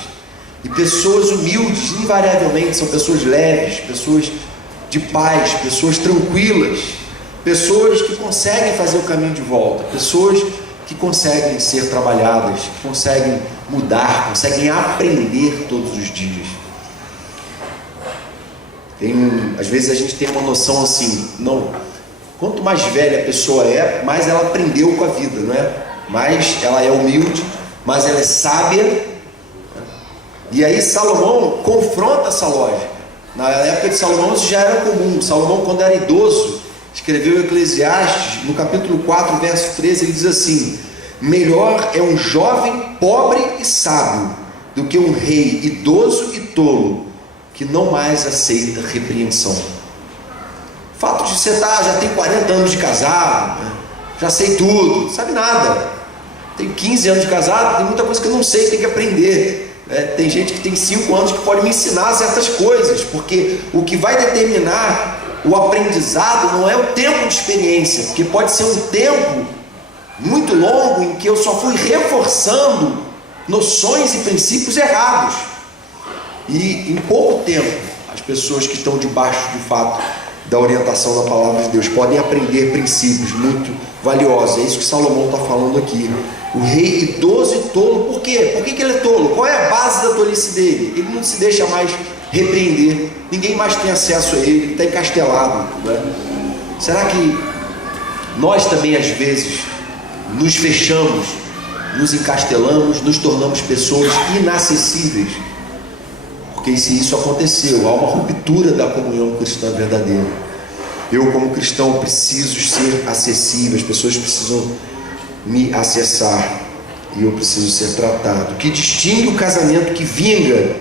e pessoas humildes invariavelmente são pessoas leves, pessoas de paz, pessoas tranquilas, pessoas que conseguem fazer o caminho de volta, pessoas que conseguem ser trabalhadas, que conseguem mudar, conseguem aprender todos os dias. Às vezes a gente tem uma noção assim, não, quanto mais velha a pessoa é, mais ela aprendeu com a vida, não é? Mais ela é humilde, mais ela é sábia. E aí Salomão confronta essa lógica. Na época de Salomão isso já era comum. Salomão, quando era idoso, escreveu Eclesiastes, no capítulo 4, verso 13, ele diz assim: melhor é um jovem pobre e sábio do que um rei idoso e tolo, que não mais aceita repreensão. O fato de você já tem 40 anos de casado, né? Já sei tudo, não sabe nada. Tenho 15 anos de casado, tem muita coisa que eu não sei, tem que aprender. Tem gente que tem 5 anos que pode me ensinar certas coisas, porque o que vai determinar o aprendizado não é o tempo de experiência, porque pode ser um tempo muito longo em que eu só fui reforçando noções e princípios errados. E em pouco tempo, as pessoas que estão debaixo de fato da orientação da palavra de Deus podem aprender princípios muito valiosos. É isso que Salomão está falando aqui. O rei idoso e tolo, por quê? Por que ele é tolo? Qual é a base da tolice dele? Ele não se deixa mais repreender, ninguém mais tem acesso a ele, ele está encastelado, né? Será que nós também às vezes nos fechamos, nos encastelamos, nos tornamos pessoas inacessíveis? Porque se isso aconteceu, há uma ruptura da comunhão cristã verdadeira. Eu, como cristão, preciso ser acessível, as pessoas precisam me acessar e eu preciso ser tratado. O que distingue o casamento que vinga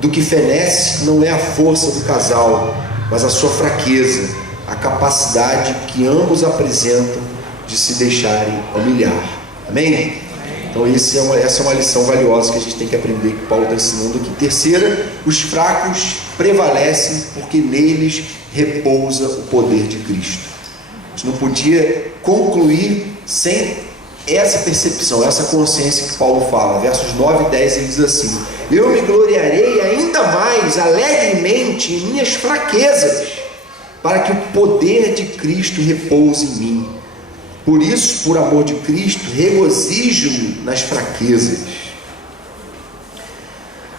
do que fenece não é a força do casal, mas a sua fraqueza, a capacidade que ambos apresentam de se deixarem humilhar. Amém? Então essa é uma lição valiosa que a gente tem que aprender, que Paulo está ensinando aqui. Terceira, os fracos prevalecem porque neles repousa o poder de Cristo. A gente não podia concluir sem essa percepção, essa consciência que Paulo fala. Versos 9 e 10 ele diz assim: eu me gloriarei ainda mais alegremente em minhas fraquezas, para que o poder de Cristo repouse em mim. Por isso, por amor de Cristo, regozijo-me nas fraquezas.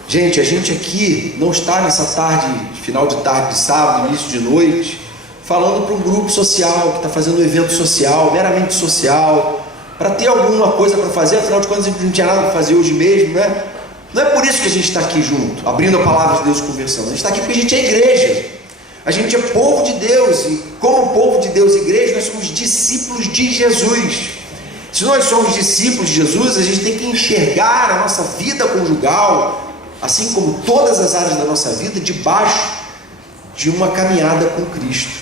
Gente, a gente aqui não está nessa tarde, final de tarde de sábado, início de noite, falando para um grupo social que está fazendo um evento social, meramente social, para ter alguma coisa para fazer. Afinal de contas, a gente não tinha nada para fazer hoje mesmo, né? Não é por isso que a gente está aqui junto, abrindo a palavra de Deus e conversando. A gente está aqui porque a gente é igreja, a gente é povo de Deus, e como povo de Deus e igreja, nós somos discípulos de Jesus. Se nós somos discípulos de Jesus, a gente tem que enxergar a nossa vida conjugal, assim como todas as áreas da nossa vida, debaixo de uma caminhada com Cristo.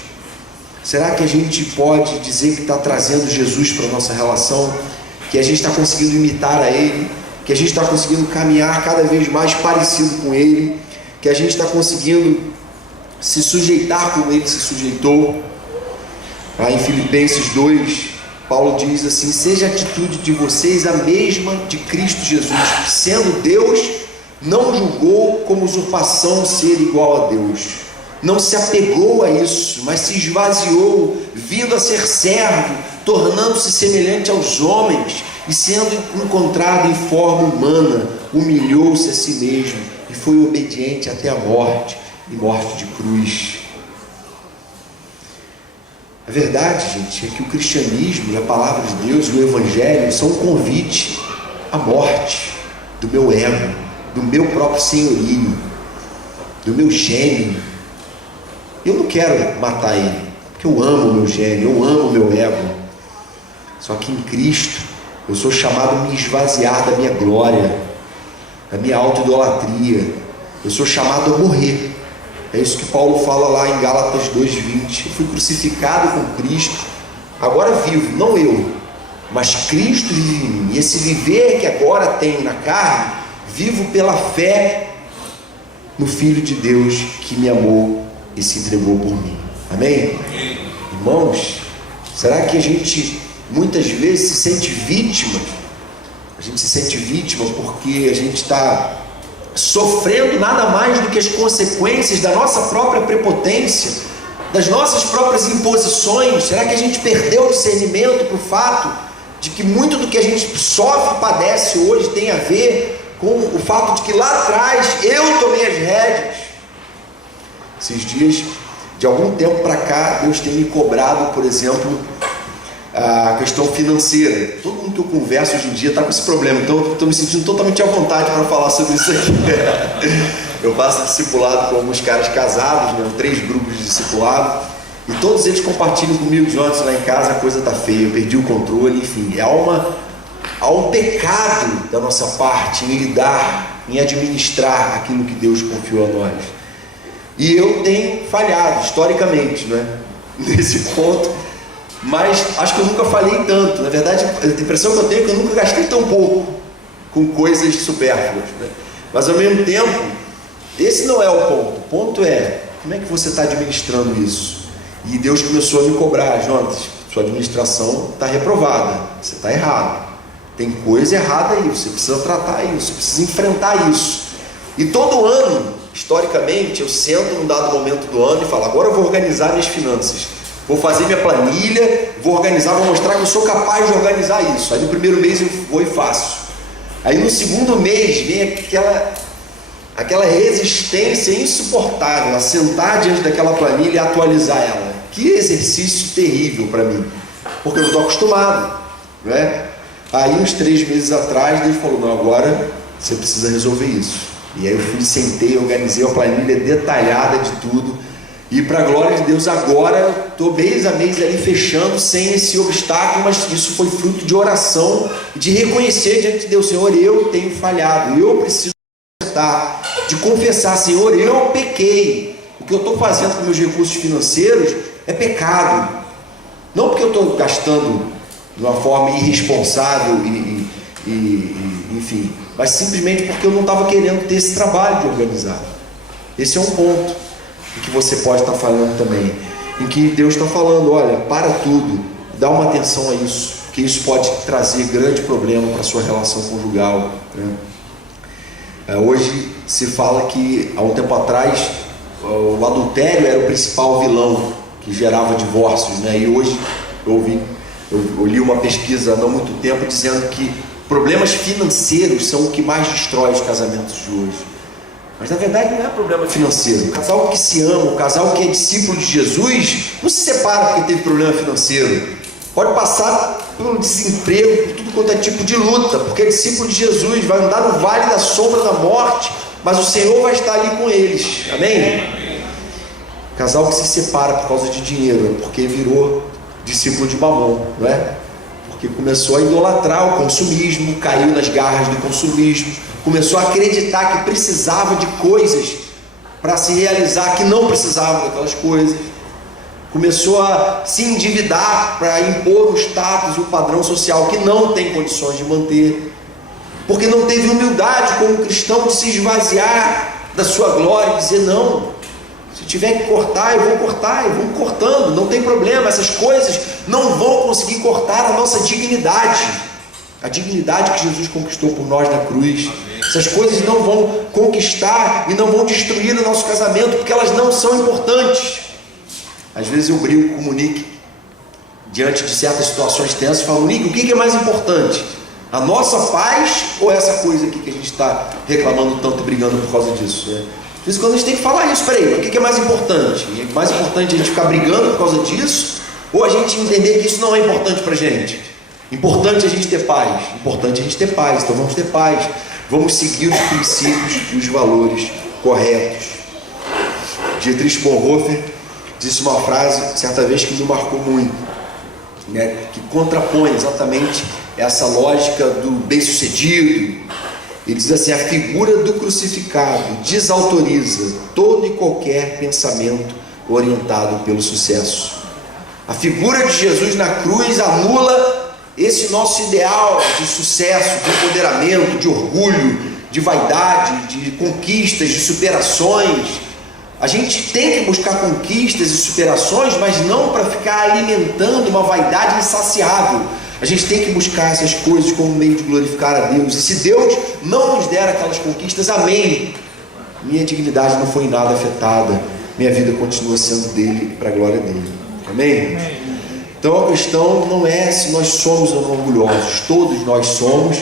Será que a gente pode dizer que está trazendo Jesus para a nossa relação, que a gente está conseguindo imitar a Ele, que a gente está conseguindo caminhar cada vez mais parecido com Ele, que a gente está conseguindo se sujeitar como Ele se sujeitou? Lá em Filipenses 2, Paulo diz assim: seja a atitude de vocês a mesma de Cristo Jesus, que sendo Deus, não julgou como usurpação ser igual a Deus, não se apegou a isso, mas se esvaziou, vindo a ser servo, tornando-se semelhante aos homens, e sendo encontrado em forma humana, humilhou-se a si mesmo e foi obediente até a morte, e morte de cruz. A verdade, gente, é que o cristianismo, a palavra de Deus, o evangelho são um convite à morte do meu ego, do meu próprio senhorio, do meu gênio. Eu não quero matar ele, porque eu amo o meu gênio, eu amo o meu ego. Só que em Cristo eu sou chamado a me esvaziar da minha glória, da minha auto-idolatria. Eu sou chamado a morrer. É isso que Paulo fala lá em Gálatas 2:20. Eu fui crucificado com Cristo, agora vivo, não eu, mas Cristo vive em mim. E esse viver que agora tenho na carne, vivo pela fé no Filho de Deus que me amou e se entregou por mim. Amém? Irmãos, será que a gente muitas vezes se sente vítima? A gente se sente vítima porque a gente está sofrendo nada mais do que as consequências da nossa própria prepotência, das nossas próprias imposições. Será que a gente perdeu o discernimento para o fato de que muito do que a gente sofre e padece hoje tem a ver com o fato de que lá atrás eu tomei as rédeas? Esses dias, de algum tempo para cá, Deus tem me cobrado, por exemplo, a questão financeira. Todo mundo que eu converso hoje em dia está com esse problema, então eu estou me sentindo totalmente à vontade para falar sobre isso aqui. Eu faço discipulado com alguns caras casados, né, 3 grupos de discipulado, e todos eles compartilham comigo: Jonas, lá em casa a coisa está feia, eu perdi o controle, enfim. Há um pecado da nossa parte em lidar, em administrar aquilo que Deus confiou a nós. E eu tenho falhado, historicamente, né, nesse ponto. Mas acho que eu nunca falhei tanto. Na verdade, a impressão que eu tenho é que eu nunca gastei tão pouco com coisas supérfluas, né? Mas ao mesmo tempo, esse não é o ponto. O ponto é, como é que você está administrando isso? E Deus começou a me cobrar: Jonas, sua administração está reprovada, você está errado, tem coisa errada aí, você precisa tratar isso, você precisa enfrentar isso. E todo ano, historicamente, eu sento num dado momento do ano e falo: agora eu vou organizar minhas finanças, vou fazer minha planilha, vou organizar, vou mostrar que eu sou capaz de organizar isso. Aí no primeiro mês eu vou e faço. Aí no segundo mês vem aquela resistência insuportável a sentar diante daquela planilha e atualizar ela. Que exercício terrível para mim, porque eu não estou acostumado, não é? Aí uns 3 meses atrás Deus falou: não, agora você precisa resolver isso. E aí eu fui, sentei, organizei uma planilha detalhada de tudo, e para a glória de Deus agora estou mês a mês ali fechando sem esse obstáculo. Mas isso foi fruto de oração, de reconhecer diante de Deus: Senhor, eu tenho falhado, eu preciso acertar, de confessar: Senhor, eu pequei, o que eu estou fazendo com meus recursos financeiros é pecado, não porque eu estou gastando de uma forma irresponsável enfim, mas simplesmente porque eu não estava querendo ter esse trabalho de organizar. Esse é um ponto em que você pode estar falando também, em que Deus está falando: olha, para tudo, dá uma atenção a isso, porque isso pode trazer grande problema para a sua relação conjugal, né? Hoje se fala que, há um tempo atrás, o adultério era o principal vilão que gerava divórcios, né? E hoje eu li uma pesquisa há não muito tempo dizendo que problemas financeiros são o que mais destrói os casamentos de hoje. Mas na verdade não é problema financeiro. O casal que se ama, o casal que é discípulo de Jesus, não se separa porque teve problema financeiro. Pode passar pelo desemprego, por tudo quanto é tipo de luta, porque é discípulo de Jesus, vai andar no vale da sombra da morte, mas o Senhor vai estar ali com eles. Amém? Casal que se separa por causa de dinheiro é porque virou discípulo de Mamon, não é? Porque começou a idolatrar o consumismo, caiu nas garras do consumismo, começou a acreditar que precisava de coisas para se realizar, que não precisava daquelas coisas, começou a se endividar para impor o status e o padrão social que não tem condições de manter, porque não teve humildade como cristão de se esvaziar da sua glória e dizer: não, se tiver que cortar, eu vou cortar, e vamos cortando, não tem problema, essas coisas não vão conseguir cortar a nossa dignidade, a dignidade que Jesus conquistou por nós na cruz. Essas coisas não vão conquistar e não vão destruir o nosso casamento, porque elas não são importantes. Às vezes eu brigo com o Monique diante de certas situações tensas e falo: Monique, o que é mais importante? A nossa paz ou essa coisa aqui que a gente está reclamando tanto e brigando por causa disso, né? Por isso, quando a gente tem que falar isso: peraí, o que é mais importante? É mais importante a gente ficar brigando por causa disso, ou a gente entender que isso não é importante para a gente? Importante a gente ter paz, importante a gente ter paz, então vamos ter paz, vamos seguir os princípios e os valores corretos. Dietrich Bonhoeffer disse uma frase certa vez que me marcou muito, né, que contrapõe exatamente essa lógica do bem-sucedido. Ele diz assim: a figura do crucificado desautoriza todo e qualquer pensamento orientado pelo sucesso. A figura de Jesus na cruz anula esse nosso ideal de sucesso, de empoderamento, de orgulho, de vaidade, de conquistas, de superações. A gente tem que buscar conquistas e superações, mas não para ficar alimentando uma vaidade insaciável. A gente tem que buscar essas coisas como meio de glorificar a Deus. E se Deus não nos der aquelas conquistas, amém, minha dignidade não foi em nada afetada, minha vida continua sendo dele, para a glória dele. Amém? Então a questão não é se nós somos ou não orgulhosos. Todos nós somos,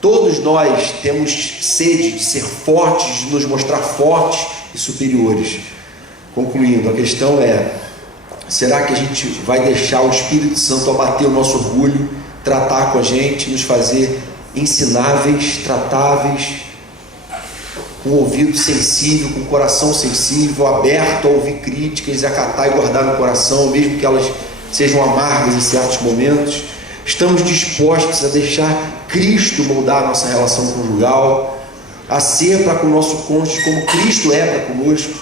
todos nós temos sede de ser fortes, de nos mostrar fortes e superiores. Concluindo, a questão é: será que a gente vai deixar o Espírito Santo abater o nosso orgulho, tratar com a gente, nos fazer ensináveis, tratáveis, com o ouvido sensível, com o coração sensível, aberto a ouvir críticas, acatar e guardar no coração, mesmo que elas sejam amargas em certos momentos? Estamos dispostos a deixar Cristo moldar a nossa relação conjugal, a ser para com o nosso cônjuge como Cristo é para conosco,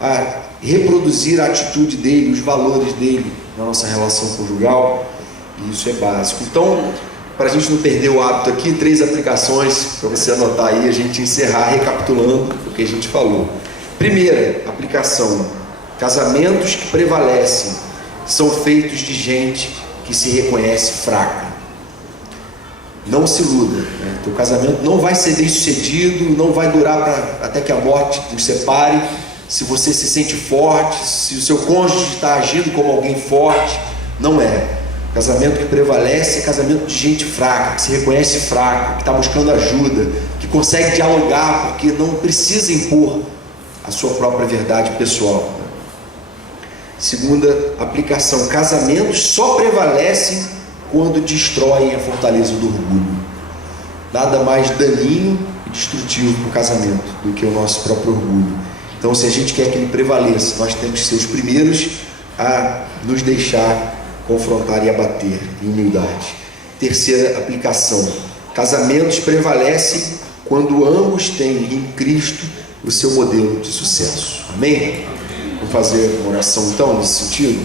a reproduzir a atitude dele, os valores dele na nossa relação conjugal? E isso é básico. Então, para a gente não perder o hábito aqui, 3 aplicações para você anotar aí, a gente encerrar recapitulando o que a gente falou. Primeira aplicação: Casamentos que prevalecem são feitos de gente que se reconhece fraca. Não se iluda, né? Teu casamento não vai ser bem sucedido, não vai durar até que a morte nos separe, se você se sente forte, se o seu cônjuge está agindo como alguém forte. Não é. Casamento que prevalece é casamento de gente fraca, que se reconhece fraca, que está buscando ajuda, que consegue dialogar, porque não precisa impor a sua própria verdade pessoal. Segunda aplicação: casamentos só prevalecem quando destroem a fortaleza do orgulho. Nada mais daninho e destrutivo para o casamento do que o nosso próprio orgulho. Então, se a gente quer que ele prevaleça, nós temos que ser os primeiros a nos deixar confrontar e abater em humildade. Terceira aplicação: casamentos prevalecem quando ambos têm em Cristo o seu modelo de sucesso. Amém? Vamos fazer uma oração então nesse sentido?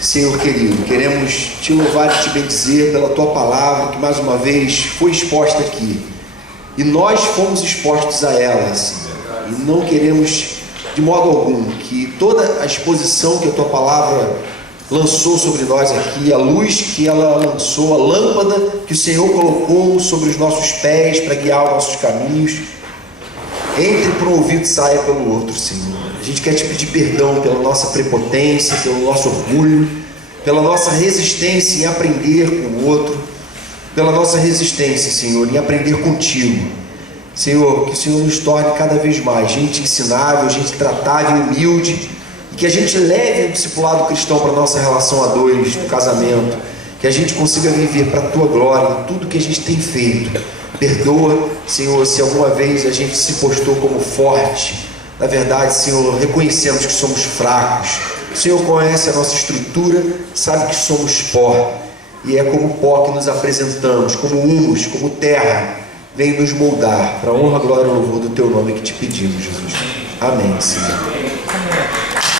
Senhor querido, queremos te louvar e te bendizer pela tua palavra, que mais uma vez foi exposta aqui, e nós fomos expostos a ela, Senhor, e não queremos de modo algum que toda a exposição que a tua palavra lançou sobre nós aqui, a luz que ela lançou, a lâmpada que o Senhor colocou sobre os nossos pés para guiar os nossos caminhos, entre por um ouvido e saia pelo outro, Senhor. A gente quer te pedir perdão pela nossa prepotência, pelo nosso orgulho, pela nossa resistência em aprender com o outro, pela nossa resistência, Senhor, em aprender contigo. Senhor, que o Senhor nos torne cada vez mais gente ensinável, gente tratável, humilde, e que a gente leve o discipulado cristão para a nossa relação a dois, no casamento, que a gente consiga viver para a tua glória em tudo que a gente tem feito. Perdoa, Senhor, se alguma vez a gente se postou como forte. Na verdade, Senhor, reconhecemos que somos fracos. O Senhor conhece a nossa estrutura, sabe que somos pó, e é como pó que nos apresentamos, como humus, como terra. Vem nos moldar para a honra, glória e louvor do teu nome que te pedimos, Jesus. Amém, Senhor.